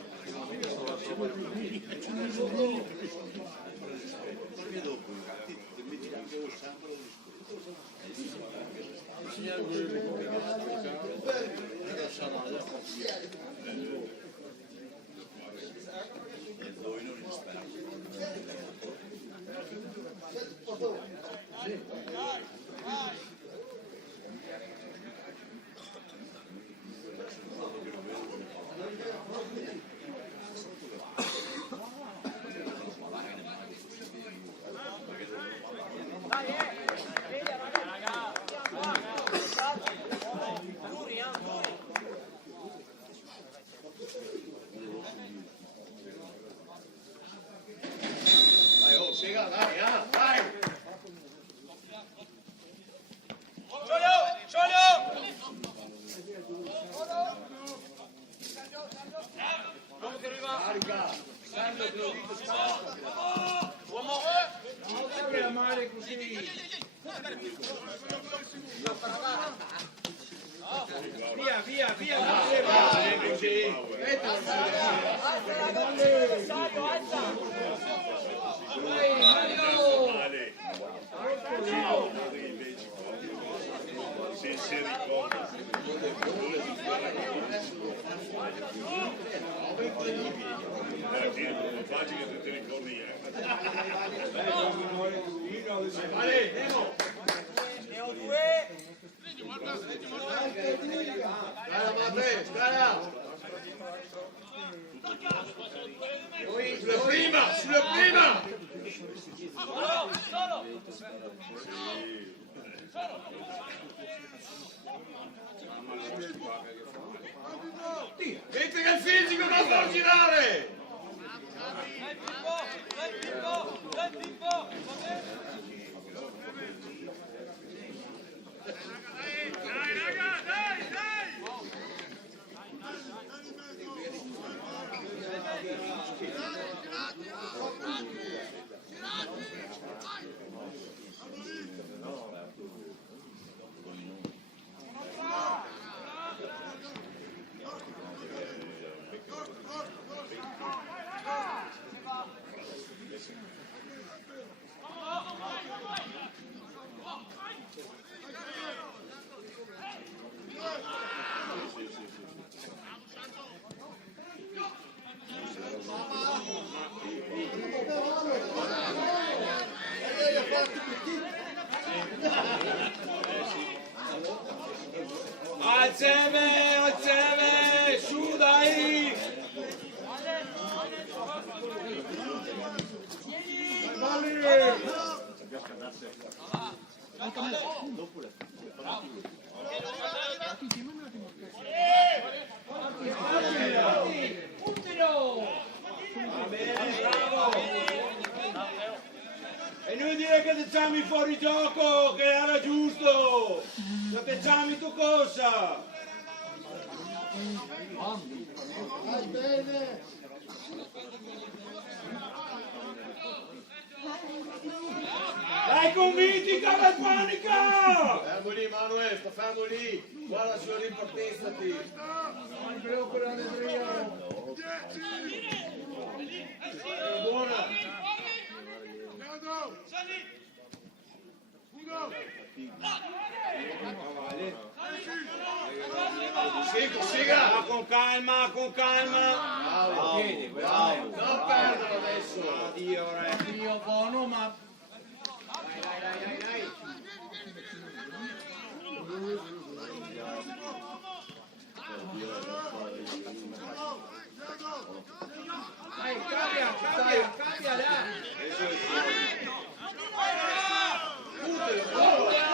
Sulla prima! Mentre che il fisico non può girare! Alzeme, su dai! E noi dire che diciamo fuori gioco, che era giusto! Lo diciamo tu cosa? Vai bene! Dai convinti che la panica! Fermo lì Manuel, sta fermo lì! Guarda sulla ripartenza ti! Buona! Siga! Con calma, con calma! Bravo! Non perderlo adesso! Dio, mio buono, ma... Dai! Dai, cambia, dai! Ma che paura!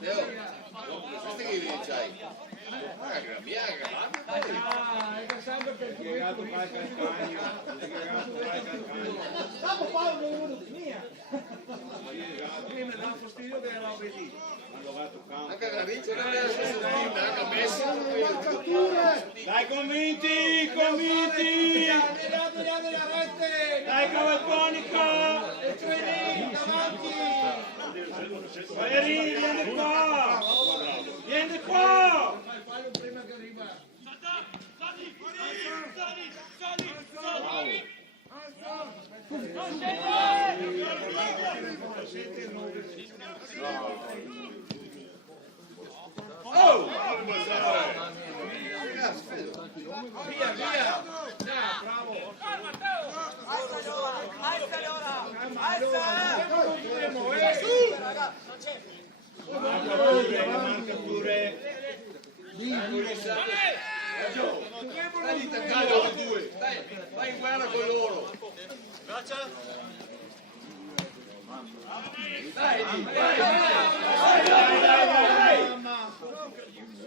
Teo, questi che c'hai? è pensando che Piegato qualche calcagno, piegato qualche calcagno. dopo Paolo è uno di mia. Mi dà fastidio che era lì. Hanno fatto campo. Anche la Vince non è la stessa team, anche Messi. Dai convinti, convinti! Andiamo la rete! Dai Cavalconica! E tre lì, davanti! Valerini, vieni qua! Vieni qua! Fallo prima che arriva. Oh! Via, via! Bravo! Manca pure. Vai in guerra con loro.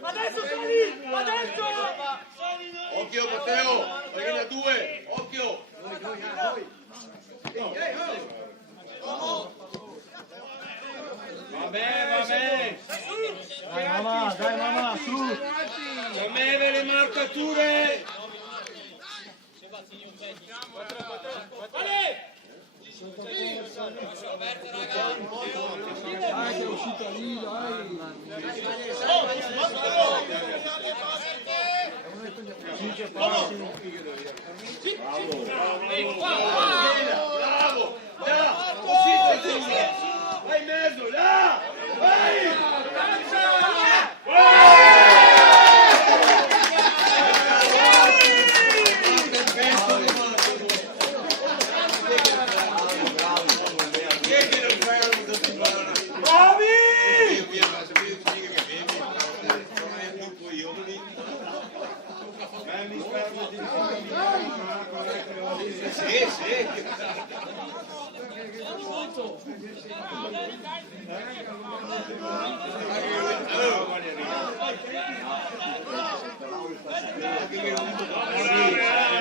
Adesso Sali! Adesso! Occhio Matteo, vai a due, occhio. Va bene! Dai mamma, su! Muove le marcature! Dai che è uscita lì, dai! Bravo, là, vai in mezzo, là, vai! Sì, sì.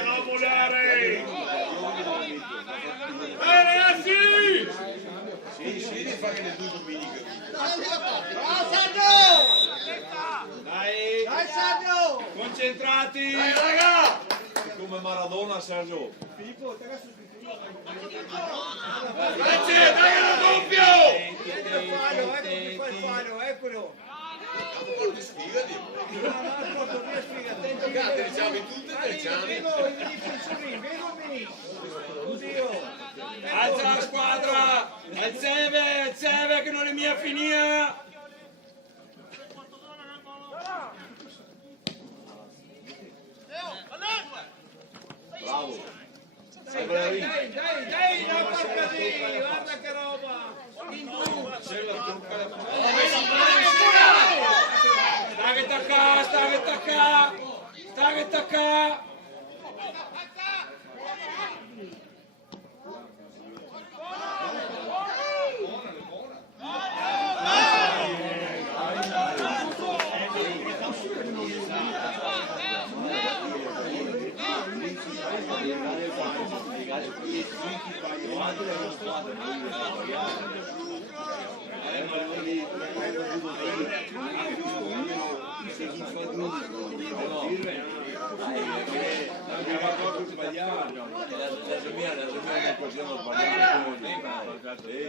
Non volare! Ragazzi! Sì, sì, devi fare le due domeniche. Dai! Dai Sergio! Concentrati! Dai, raga! Come Maradona, Sergio. Grazie, dai al doppio! Ecco il fallo, eccolo! Sfigati. Attento, Te le chiavi tutte, te le chiavi. vedo i difensori, vedomi! Oddio! Alza la squadra! Al Seve che non è mia finia! Bravo. Dai, la porca di! Guarda che roba! In giù! Stai attacca, stai attacca! Stai attacca!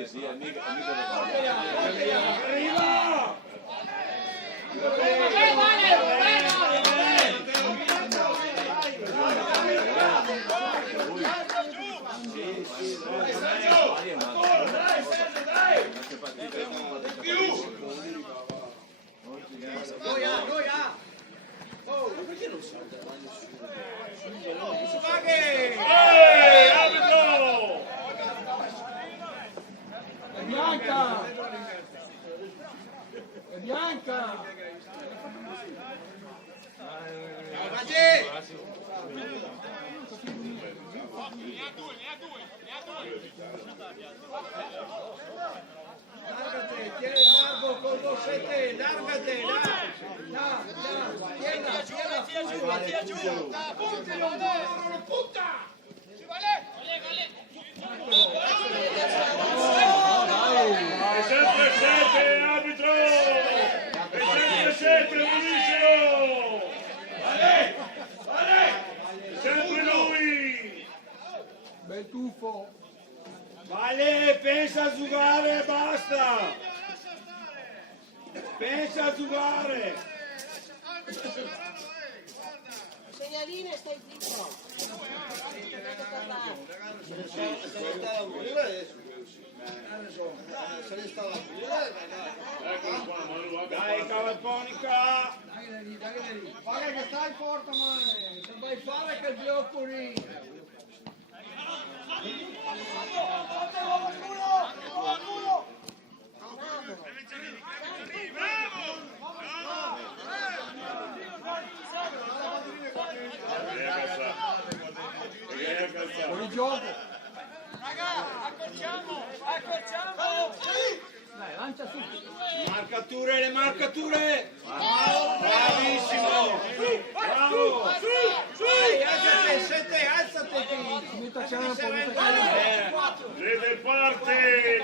Sì, amico Arriva! Ehi, arbitro! È bianca! È bianca! Largate, tieni largo con 2-7, largate, là, là, là. È sempre 7, arbitro! È sempre 7, non dicelo! È sempre lui! Bel tuffo. Vale, pensa a giocare, basta! Pensa a giocare! Segnaline, stai zitto. Dai, cavalponica! Dai. Guarda che stai forte, mano. Se vai fare che gioco lì. Fuori gioco. Accorciamo! Dai, lancia su. Marcature, le marcature! Bravissimo! Bravo! Vai, alzate, sette, alzate! Punta campo, punta campo. Lede parte!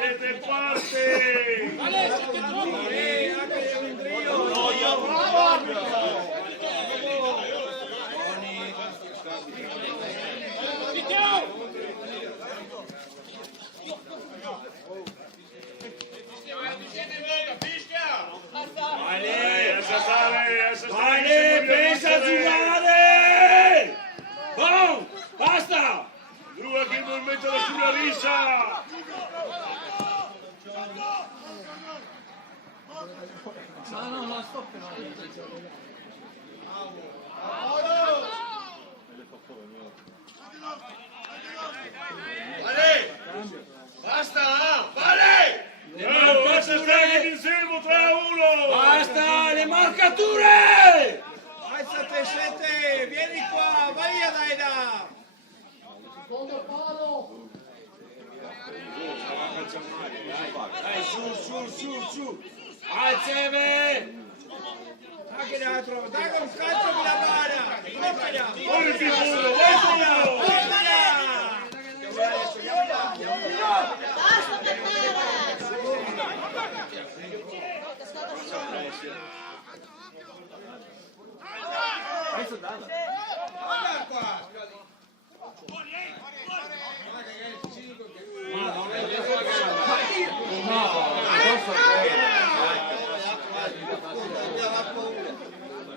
Vale, pensa a giocare! Oh, basta! Giù che il movimento da sulla rissa! No, stop. Vale! Basta! Vale! Basta stare insieme 3-1! Basta, le marcature! Alzate, sette, vieni qua, vai a Daida! Secondo palo. Dai, su! Alzate! Anche l'altro, dai con calcio di la bara! Toccala! Fuori il muro, vai! Basta per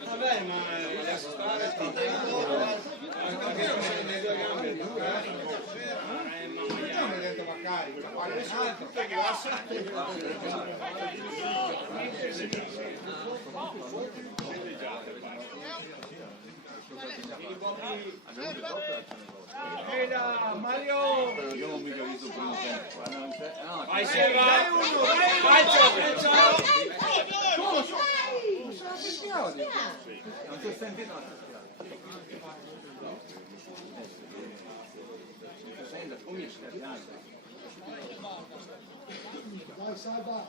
Vabbè, ma lascia stare, Mario! Io non mica visto il primo tempo. Vai Silva! Calcio! Non si è sentito, non si sente, come stai? Dai, salva.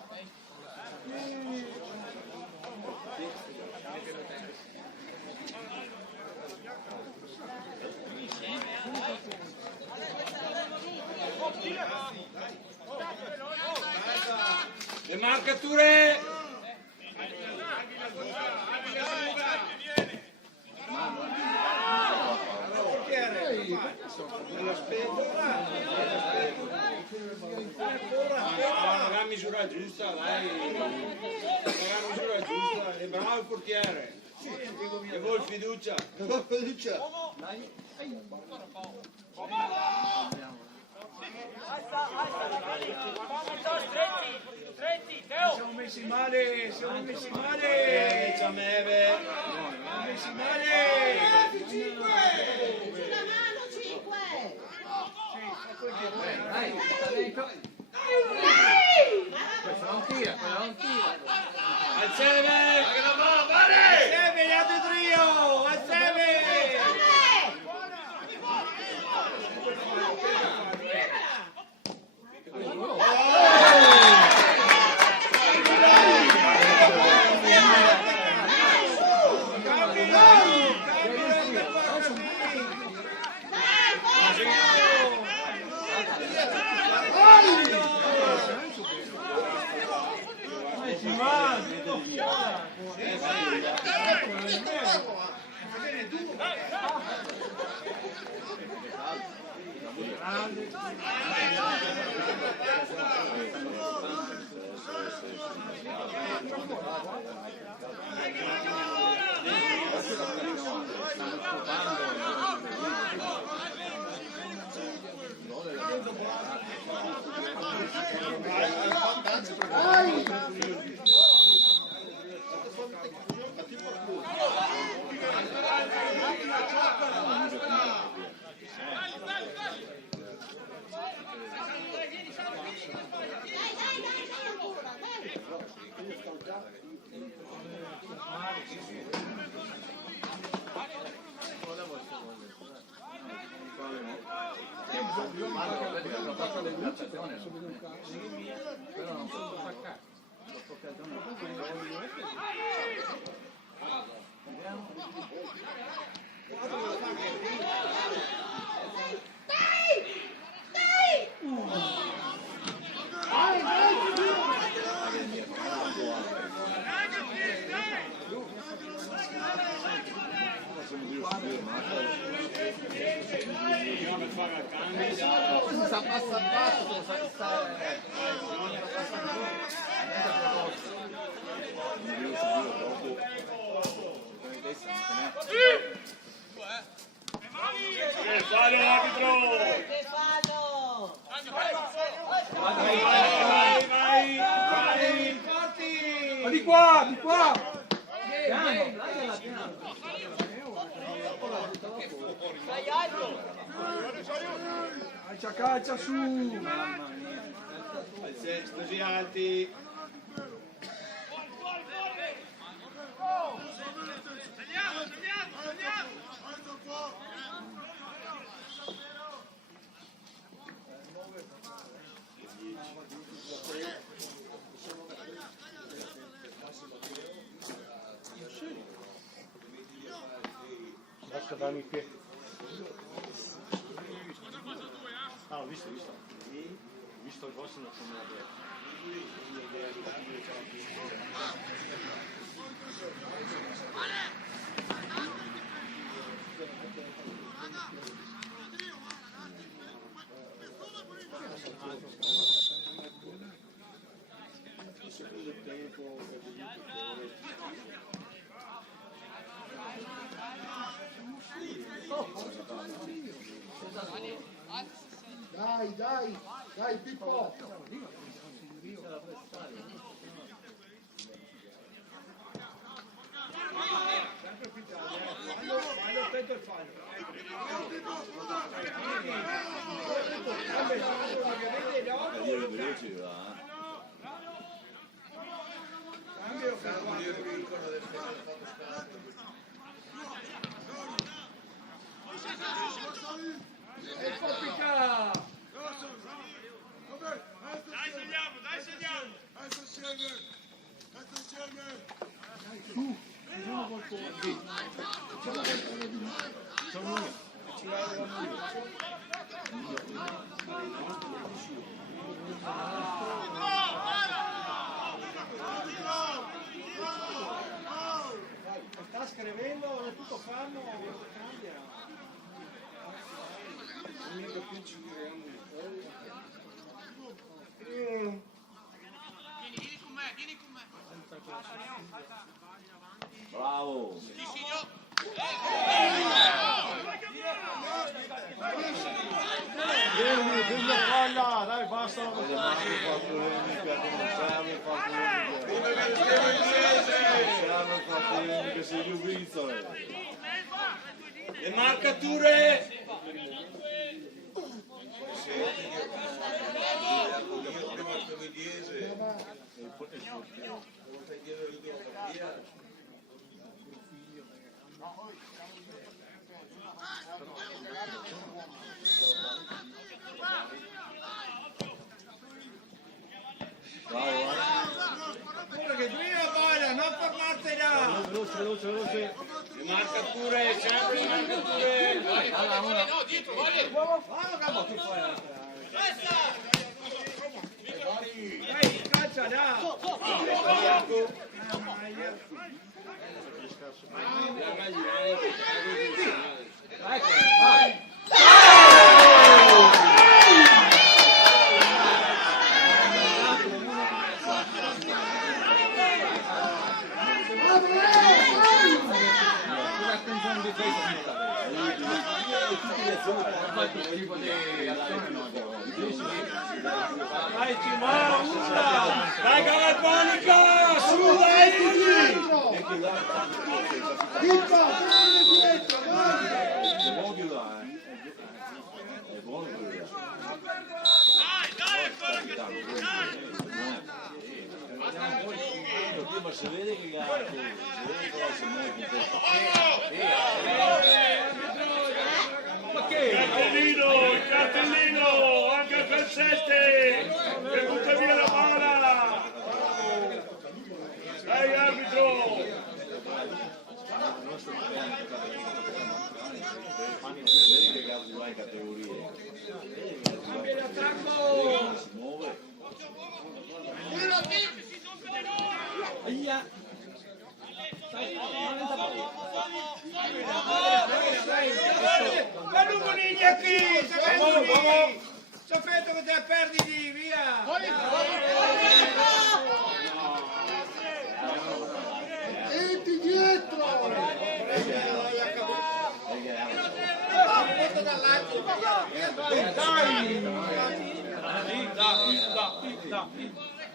Le marcature! La misura giusta, dai! La misura giusta, è bravo il portiere! E vuol fiducia! Stretti, Teo! Siamo messi male! C'ha meve! Siamo messi male! Sulla mano 5! Dai, questo non tira. Alzeve! Alzeve, gli altri trio! Alzeve! Però non posso attaccare. Fallo arbitro! Che fallo! Vai, forti! Ma di qua, di qua! Dai alto! Calcia su! Così alti! Basta darmi il piede. Ah, ho visto. Ho visto il vostro non sono aperto. Dai Pippo! Fallo attento al fallo. Cambio per sta scrivendo, non è tutto fermo, cambia. Vieni con me. Bravo! Vieni a palla, dai, basta la polemica, sei più brizzole. Le marcature! Che prima palla, non fermartela! Veloce! Le marcature, sempre le marcature! No, dietro, vai! Dai, calcia, dai! La maglia, Attenzione di questo. Ormai quel tipo di azione no, Dai Cimà, usa! Dai Galvanica! Su, dai! Pippa, vieni dietro, vai! è buono là, è buono quello là. Ma si vede che gara, si vede che si muove Ma che? Il cartellino, anche per 7, che butta via la palla. Dai arbitro. Cambia l'attacco! Si muove. Aia! Ma Lugoniglia qui! Sapete che te perdi di via! Senti dietro!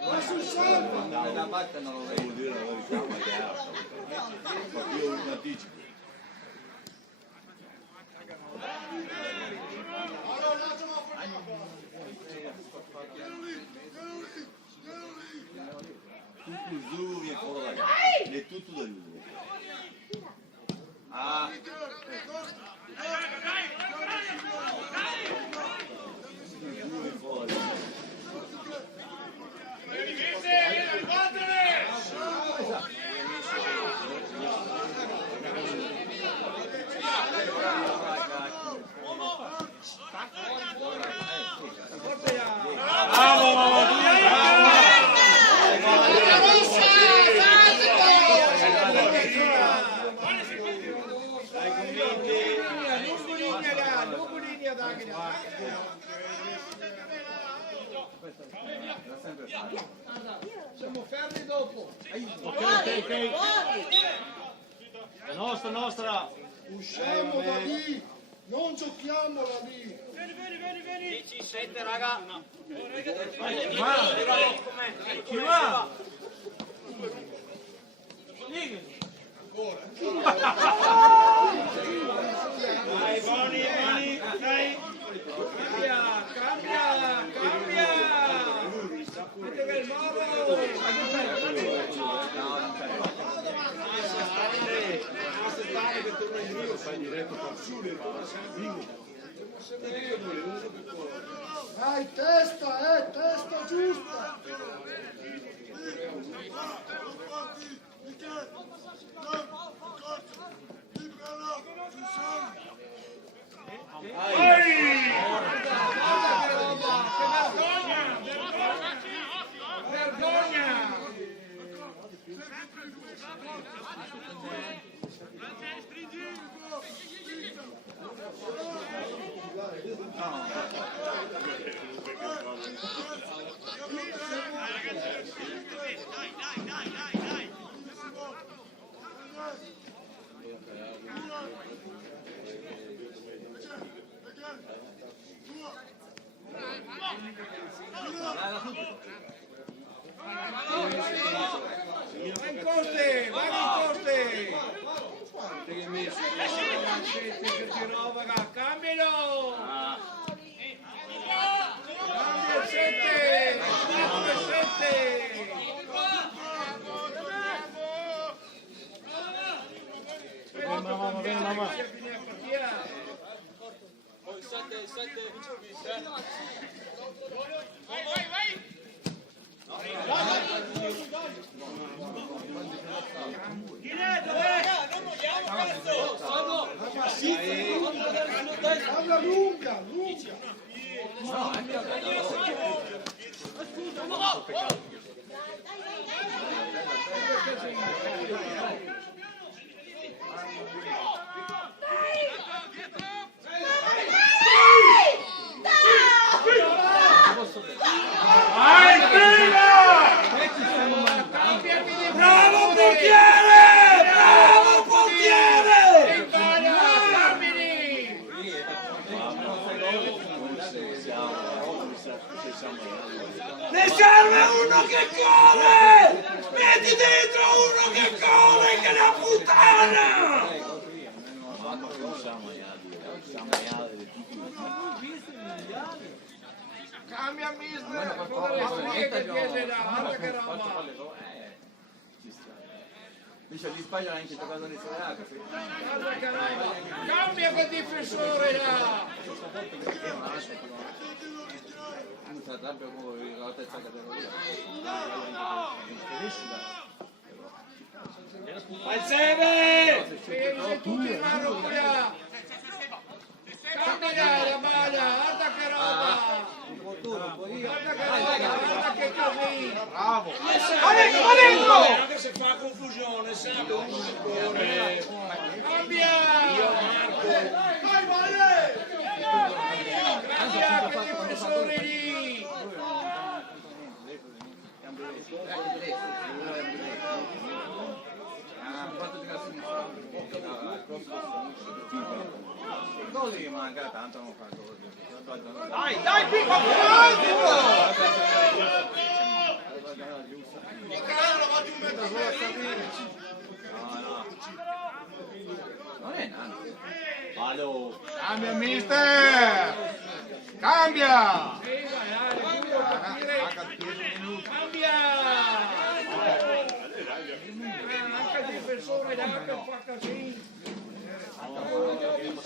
Ma sul salvo! Da parte non lo devo dire la verità, ma è altro. Io un anticipo. Tutto il Zulu viene fuori da gara. È tutto da lui. Ah. Siamo fermi dopo. Ok. È nostra. Usciamo da lì! Non giochiamola lì! Vieni. 17 raga. Chi va? Dai, Boni, dai. Cambia. Mette che il nuovo. Aspettare che torna in giro, fai diretto per su, Dai, testa giusta! Vergogna! Vai in corte! Cambialo! Cambia il 7! Mamma. Alla lunga! Bravo portiere! porca la puttana! Non siamo aiati di tutti. Cambia mister, cosa le spiega che c'è da guarda che roba. Dice gli sbaglia anche giocando in Serie A. Guarda che roba. Cambia quel difensore là. Non si arrabbia come la terza categoria. Alzeve! Sei tutti in mano qui là. Cambia la maglia, guarda che roba. Guarda che roba, guarda che così. Bravo! Ma dentro! Anche se fa confusione, sempre un giocatore. Cambia! Cambia che difensore lì! Non gli manca tanto, non fa gol. Dai, picco! No. Non è nano. Vado. Cambia mister! Cambia! Cambia! Anche il difensore d'H fa così.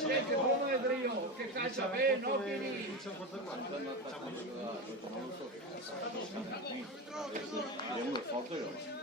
Che buono è Drio, che calcia bene, no che lì. Vediamo il foto io.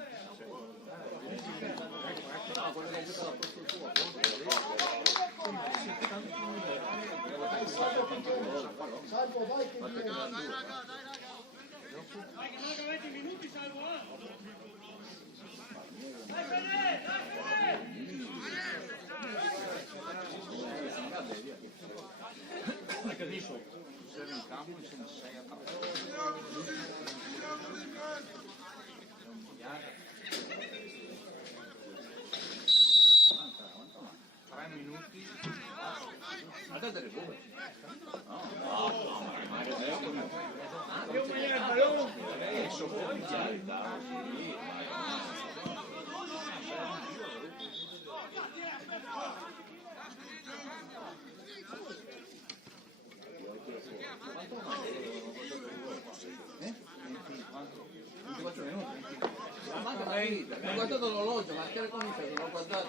Ho guardato l'orologio, ma che le comincia? Non ho guardato.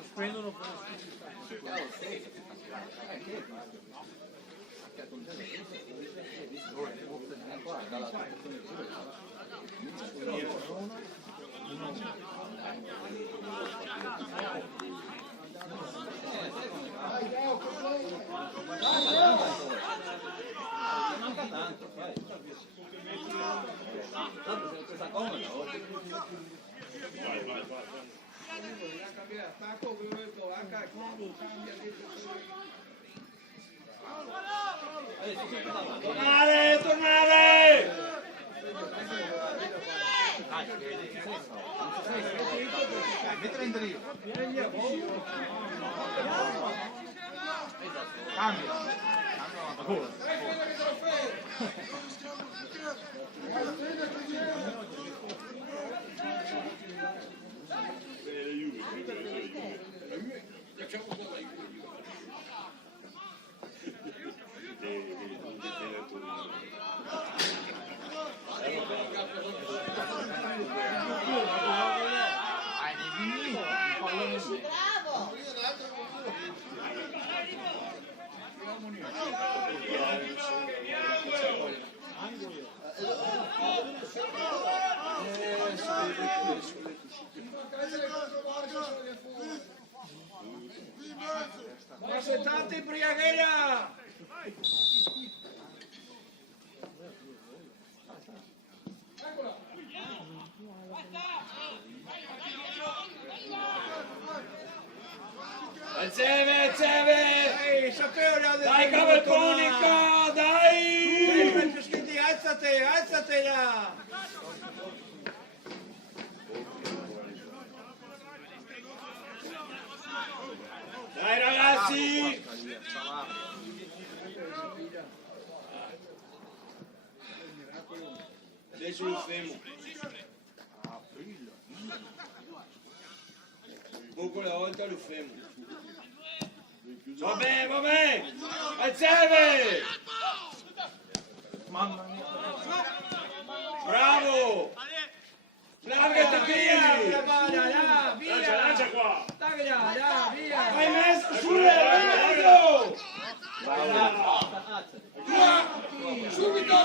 Sospendono per Manca tanto, fai. Tanto se lo presa comoda oggi. Tornare! Mettere in dritto. Cambia. Bravo! Ma se tanti Briaghera! Alzeve! Sapevo Dai Cavalconica, dai! Alzate là! Dai ragazzi! Adesso lo fermo. poco le volte lo fermo. Vabbè, alzate! Mamma mia. Bravo! Largati via! Lancia qua. Hai messo sulle! Subito!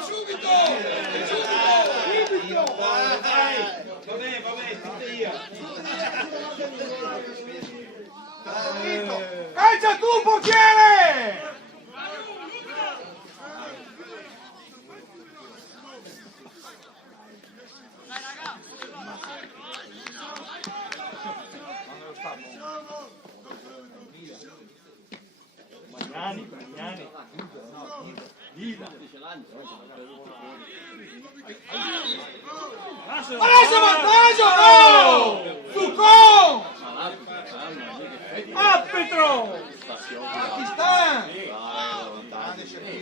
Vabbè, tutte io. Calcia tu, portiere! Magnani. Adesso vantaggio! No! Zuccon! Arbitro! Pakistan!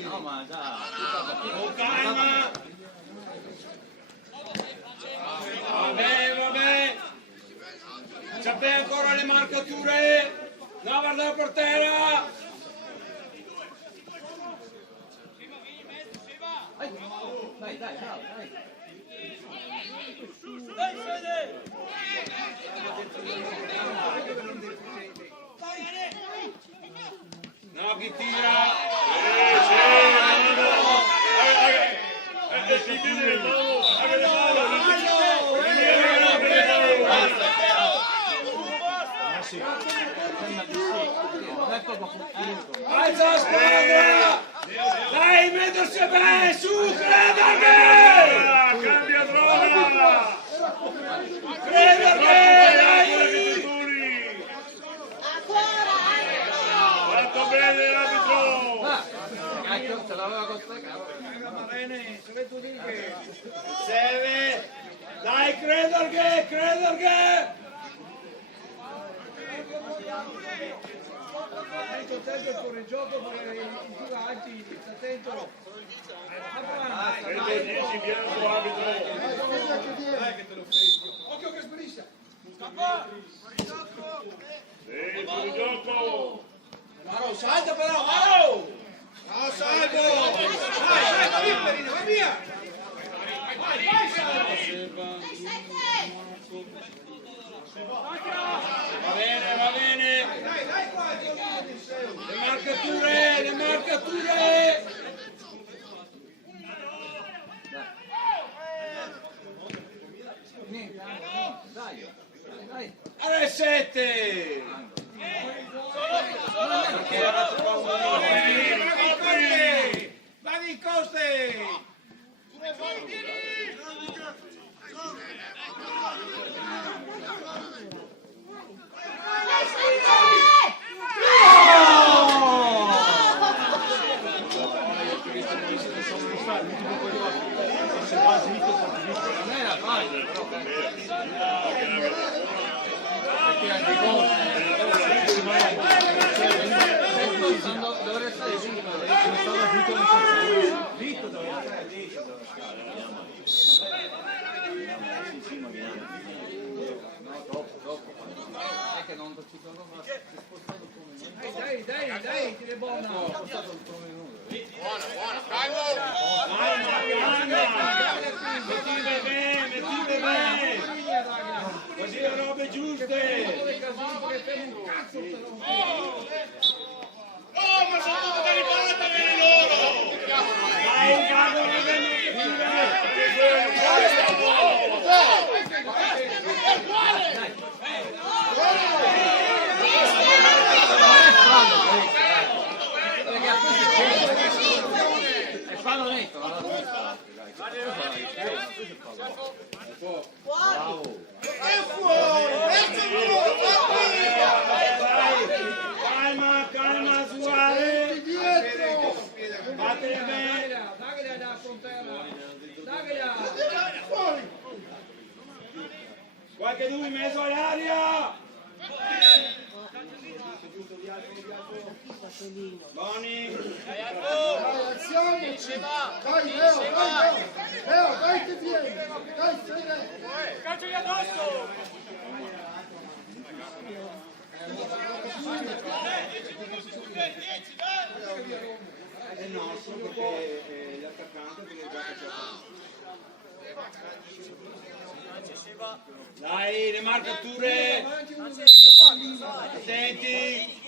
No, ma già. Con calma! Vabbè! C'è ancora le marcature! No, guarda la portera! Dai, bravo, dai. No, chi tira? Alza la squadra! Dai, mettersi bene, su, Crederghe! Cambia droga! Crederghe, dai! Fatto bene l'arbitro! Cacchio, ce l'aveva con te, Serve! Dai, Crederghe! Serve fuori gioco per i tugaggi, sta attento. Prende 10 bianco arbitro! Occhio che sparisce. Sì, fuori gioco! Maro, salta però, Maro! No, salvo! Vai via! Va bene! Dai qua! Le marcature! Dai. R7! Vai in coste! Non era facile, però perché anche dovrei stare zitto, sono stato zitto nel senso zitto dovrei stare zitto. No, troppo. È che non ci sono spostato come Dai, tira buona! ho spostato il primo minuto. Mettite bene! Così le robe giuste! Oh, ma sono tutte ribattere loro! Dai, vado, È fallo netto, alla vista. Bravo. Calma, Suarez! Fate bene! Daglia da frontera! Daglia! Qualche due in mezzo all'aria! Boni! Azione! Dai, Leo, dai che vieni! Dai, Calcio gli addosso! Dai, le marcature! Attenti!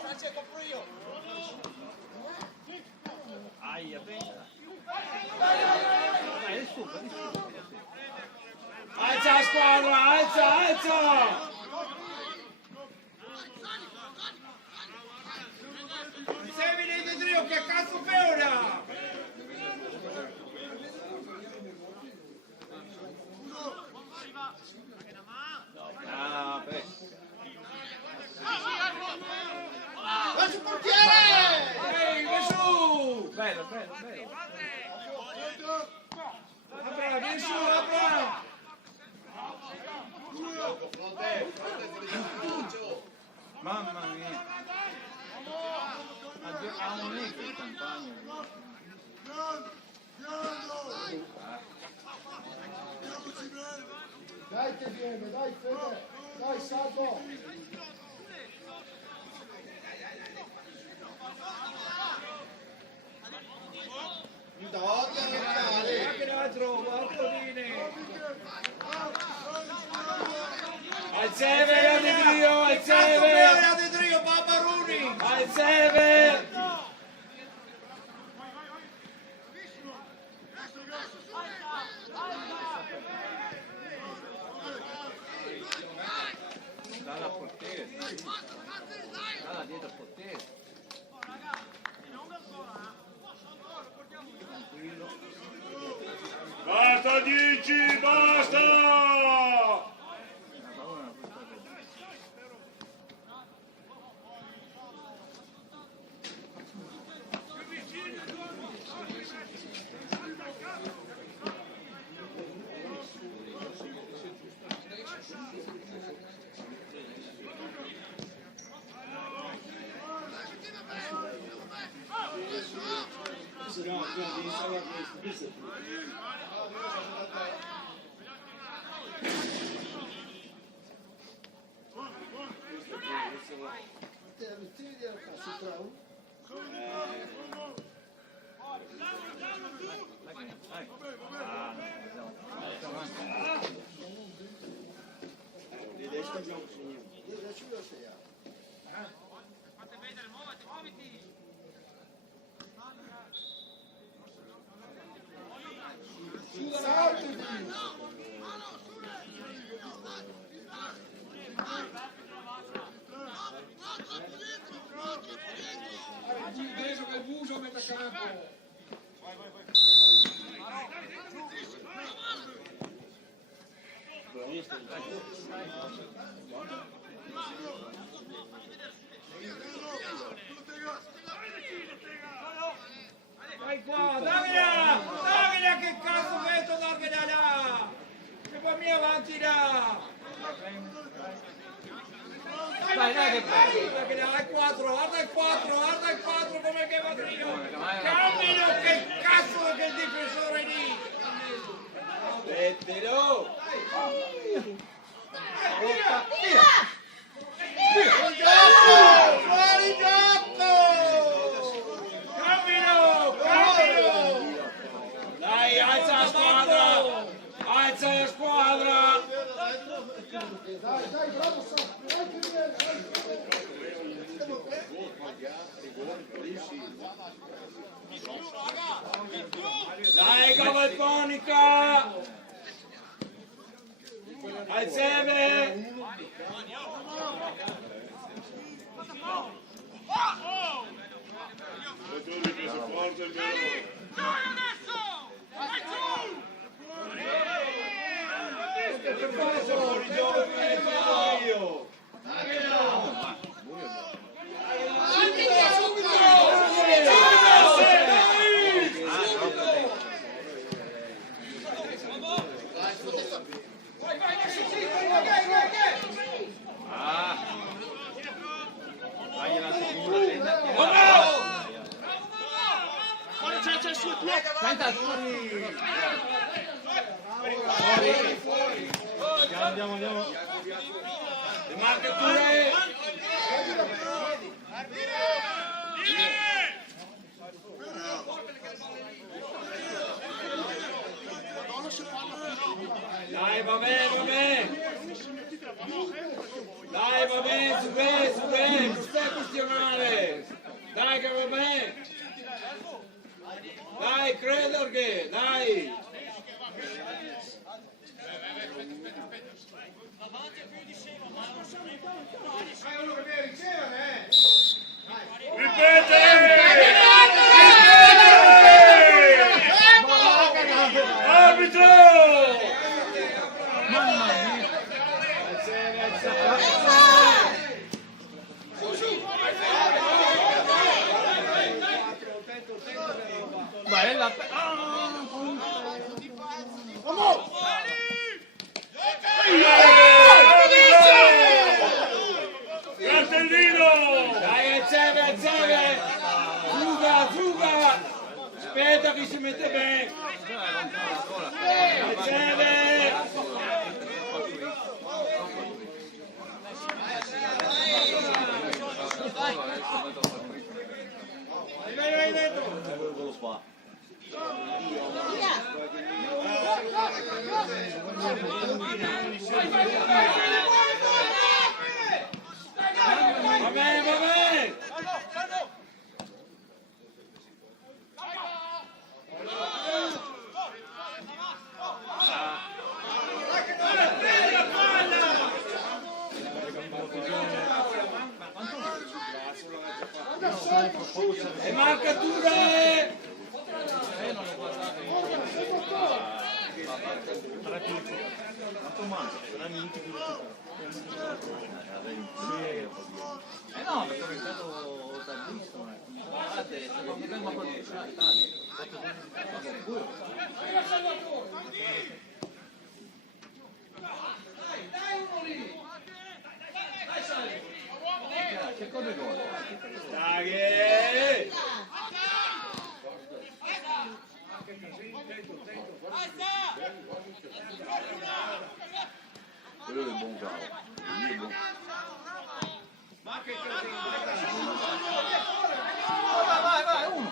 Francesco, compro io. Aia, pensa. È super. Alza la squadra, alza! Sei venite Dio, che cazzo fai ora? Ah, beh. Vai sul portiere! Ehi, vai su! Bello. Apra, vieni su, apra! Mamma mia. Ha un negro in campagna. Dai che viene, dai Fede, dai Salvo. Anche l'altro, Bartolini! Al Seve, De Trio, al Cazzo fai Seve! ora di Dio, Barbaruni! Al Seve! Dalla portiere. Dalla dietro al portiere. Basta 10, basta! Adesso che il buso mette a campo. Dai qua, Davide, che cazzo metto darmela là! Che poi mi avanti là! Dai, che bello. Perché là è 4, guarda il 4 come che va Trio! Cammino, che cazzo che il difensore lì! Mettilo! Fuori gioco! Cammino! Dai, alza la squadra! Alza la squadra! Dai, bravo Salvo, dai che viene, Dai, Cavalponica! Al Seve! E tu mi preso forte il vero. Che faccio fuori gioco che ne faccio io? Andiamo. Le marcature! Dai, va bene, va bene. Dai, va bene, su bene, non stai questionare. Dai che va bene. Dai, credo che, dai. Ripete! Arbitro! Bella! Cartellino! Dai, Ezzeve! Fuga! Aspetta che si mette bene! Ezzeve! Vai dentro! Va bene! E marcature! No, perché è stato tantissimo. Che cosa vuole? Dai! Quello è il buon cavo. Vai, uno!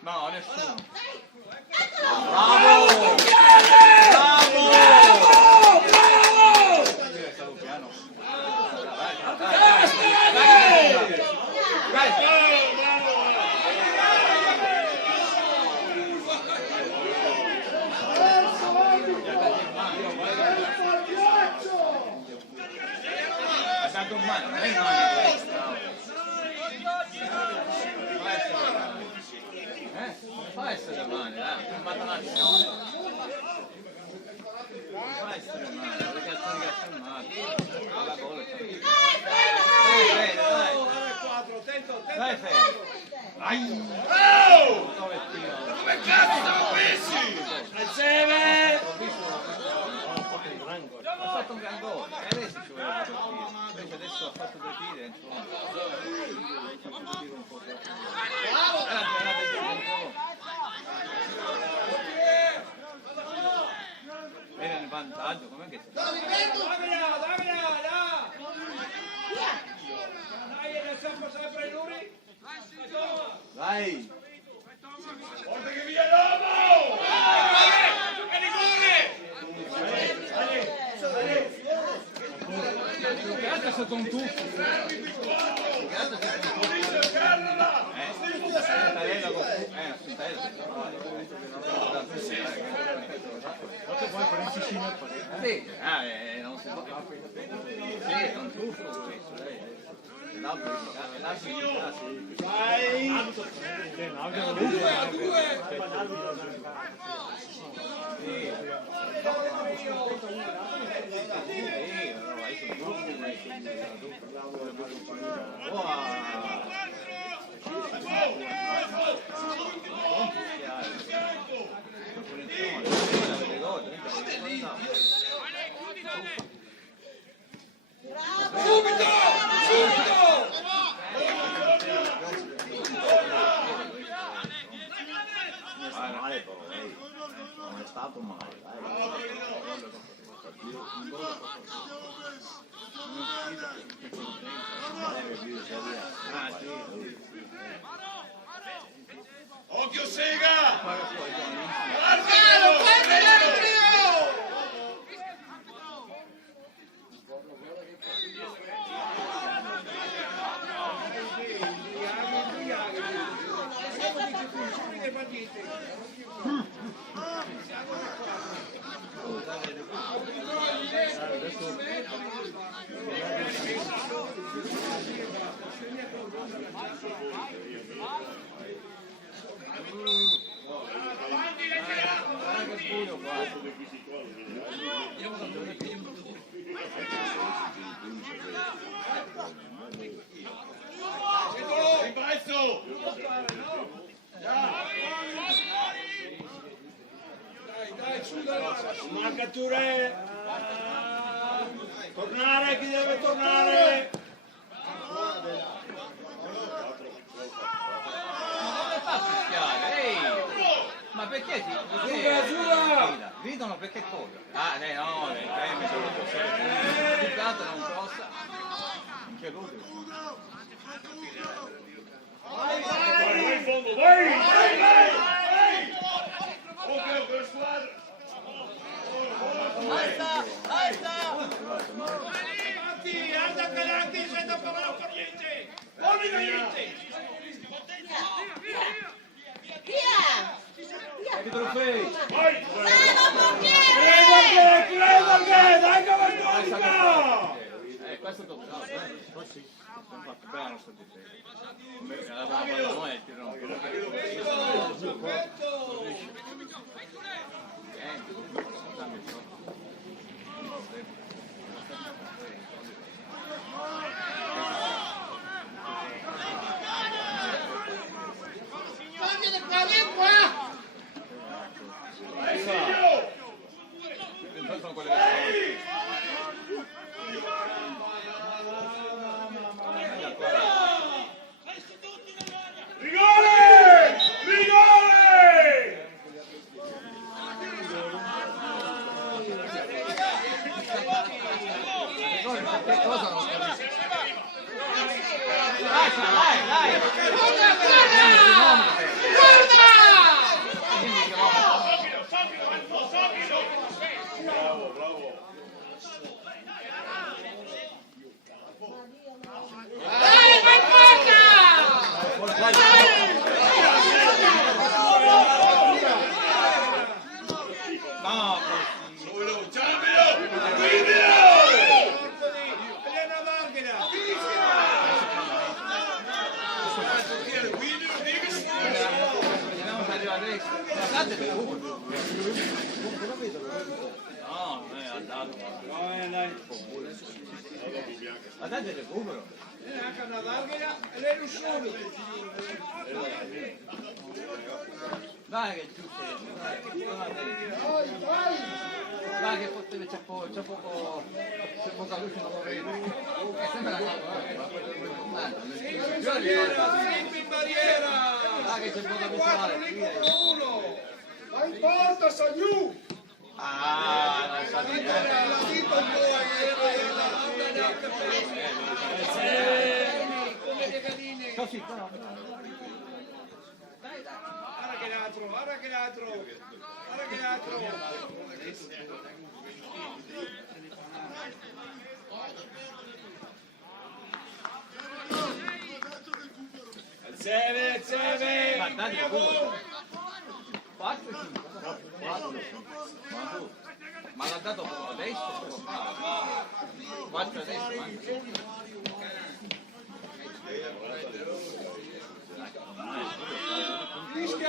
No, nessuno. Bravo! Fa essere male, fermata l'azione. Fa essere male, perché è male. La gola dai, Fede. Ai! Come cazzo siamo messi? Assieme! Ha fatto un gran gol, e adesso ci voleva partire. Invece adesso ha fatto due tiri, un po'. Era in vantaggio, com'è che sta? Vai! Porta che via l'uomo! È rigore! Che altro è stato un tuffo? Che altro è stato un non si può. Sì, è un tuffo questo, Non è stato male, Occhio Sega! Marcature, tornare, chi deve tornare? Come fa a fischiare? Ehi! Ma perché si? Giura! Gridano perché cosa? Ah, no, mi sono il gatto non possa. Anche lui. Vai in fondo, vai! Ok, la squadra! Alza Calanti, senza pagare per niente! Buoni da niente! I trofei! Vai! Credo che, dai Cavaldonica! Questo è toccato, poi sì. Abbiamo fatto bene la nostra difesa. Invece la palla non è il tirone. Sono quelle che Rigore! che cosa non capisco? Dai! Bravo, bravo. Guardate il recupero. Anche una larga e lei non solo. Dai che giusto. Dai che c'è poca luce, non lo vedo. Sembra Sempre in barriera. dai che c'è poca Quattro lì contro uno. Vai in porta, Sagliù! Ah, non sa di niente. La dito un po' come le galline. Così, no. Guarda che l'altro, guarda che l'altro. Guarda che l'altro. Alzeve. Guardate il recupero. 4 e 5. Ma l'ha dato adesso? 4 adesso? Fischia!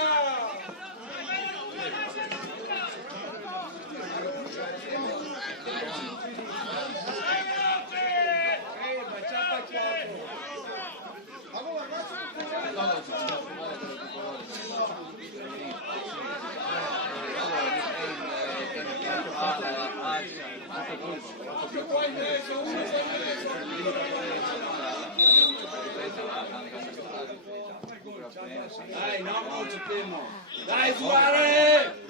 Baciata quattro. Dai, no, non ci temo. Dai, Suarez!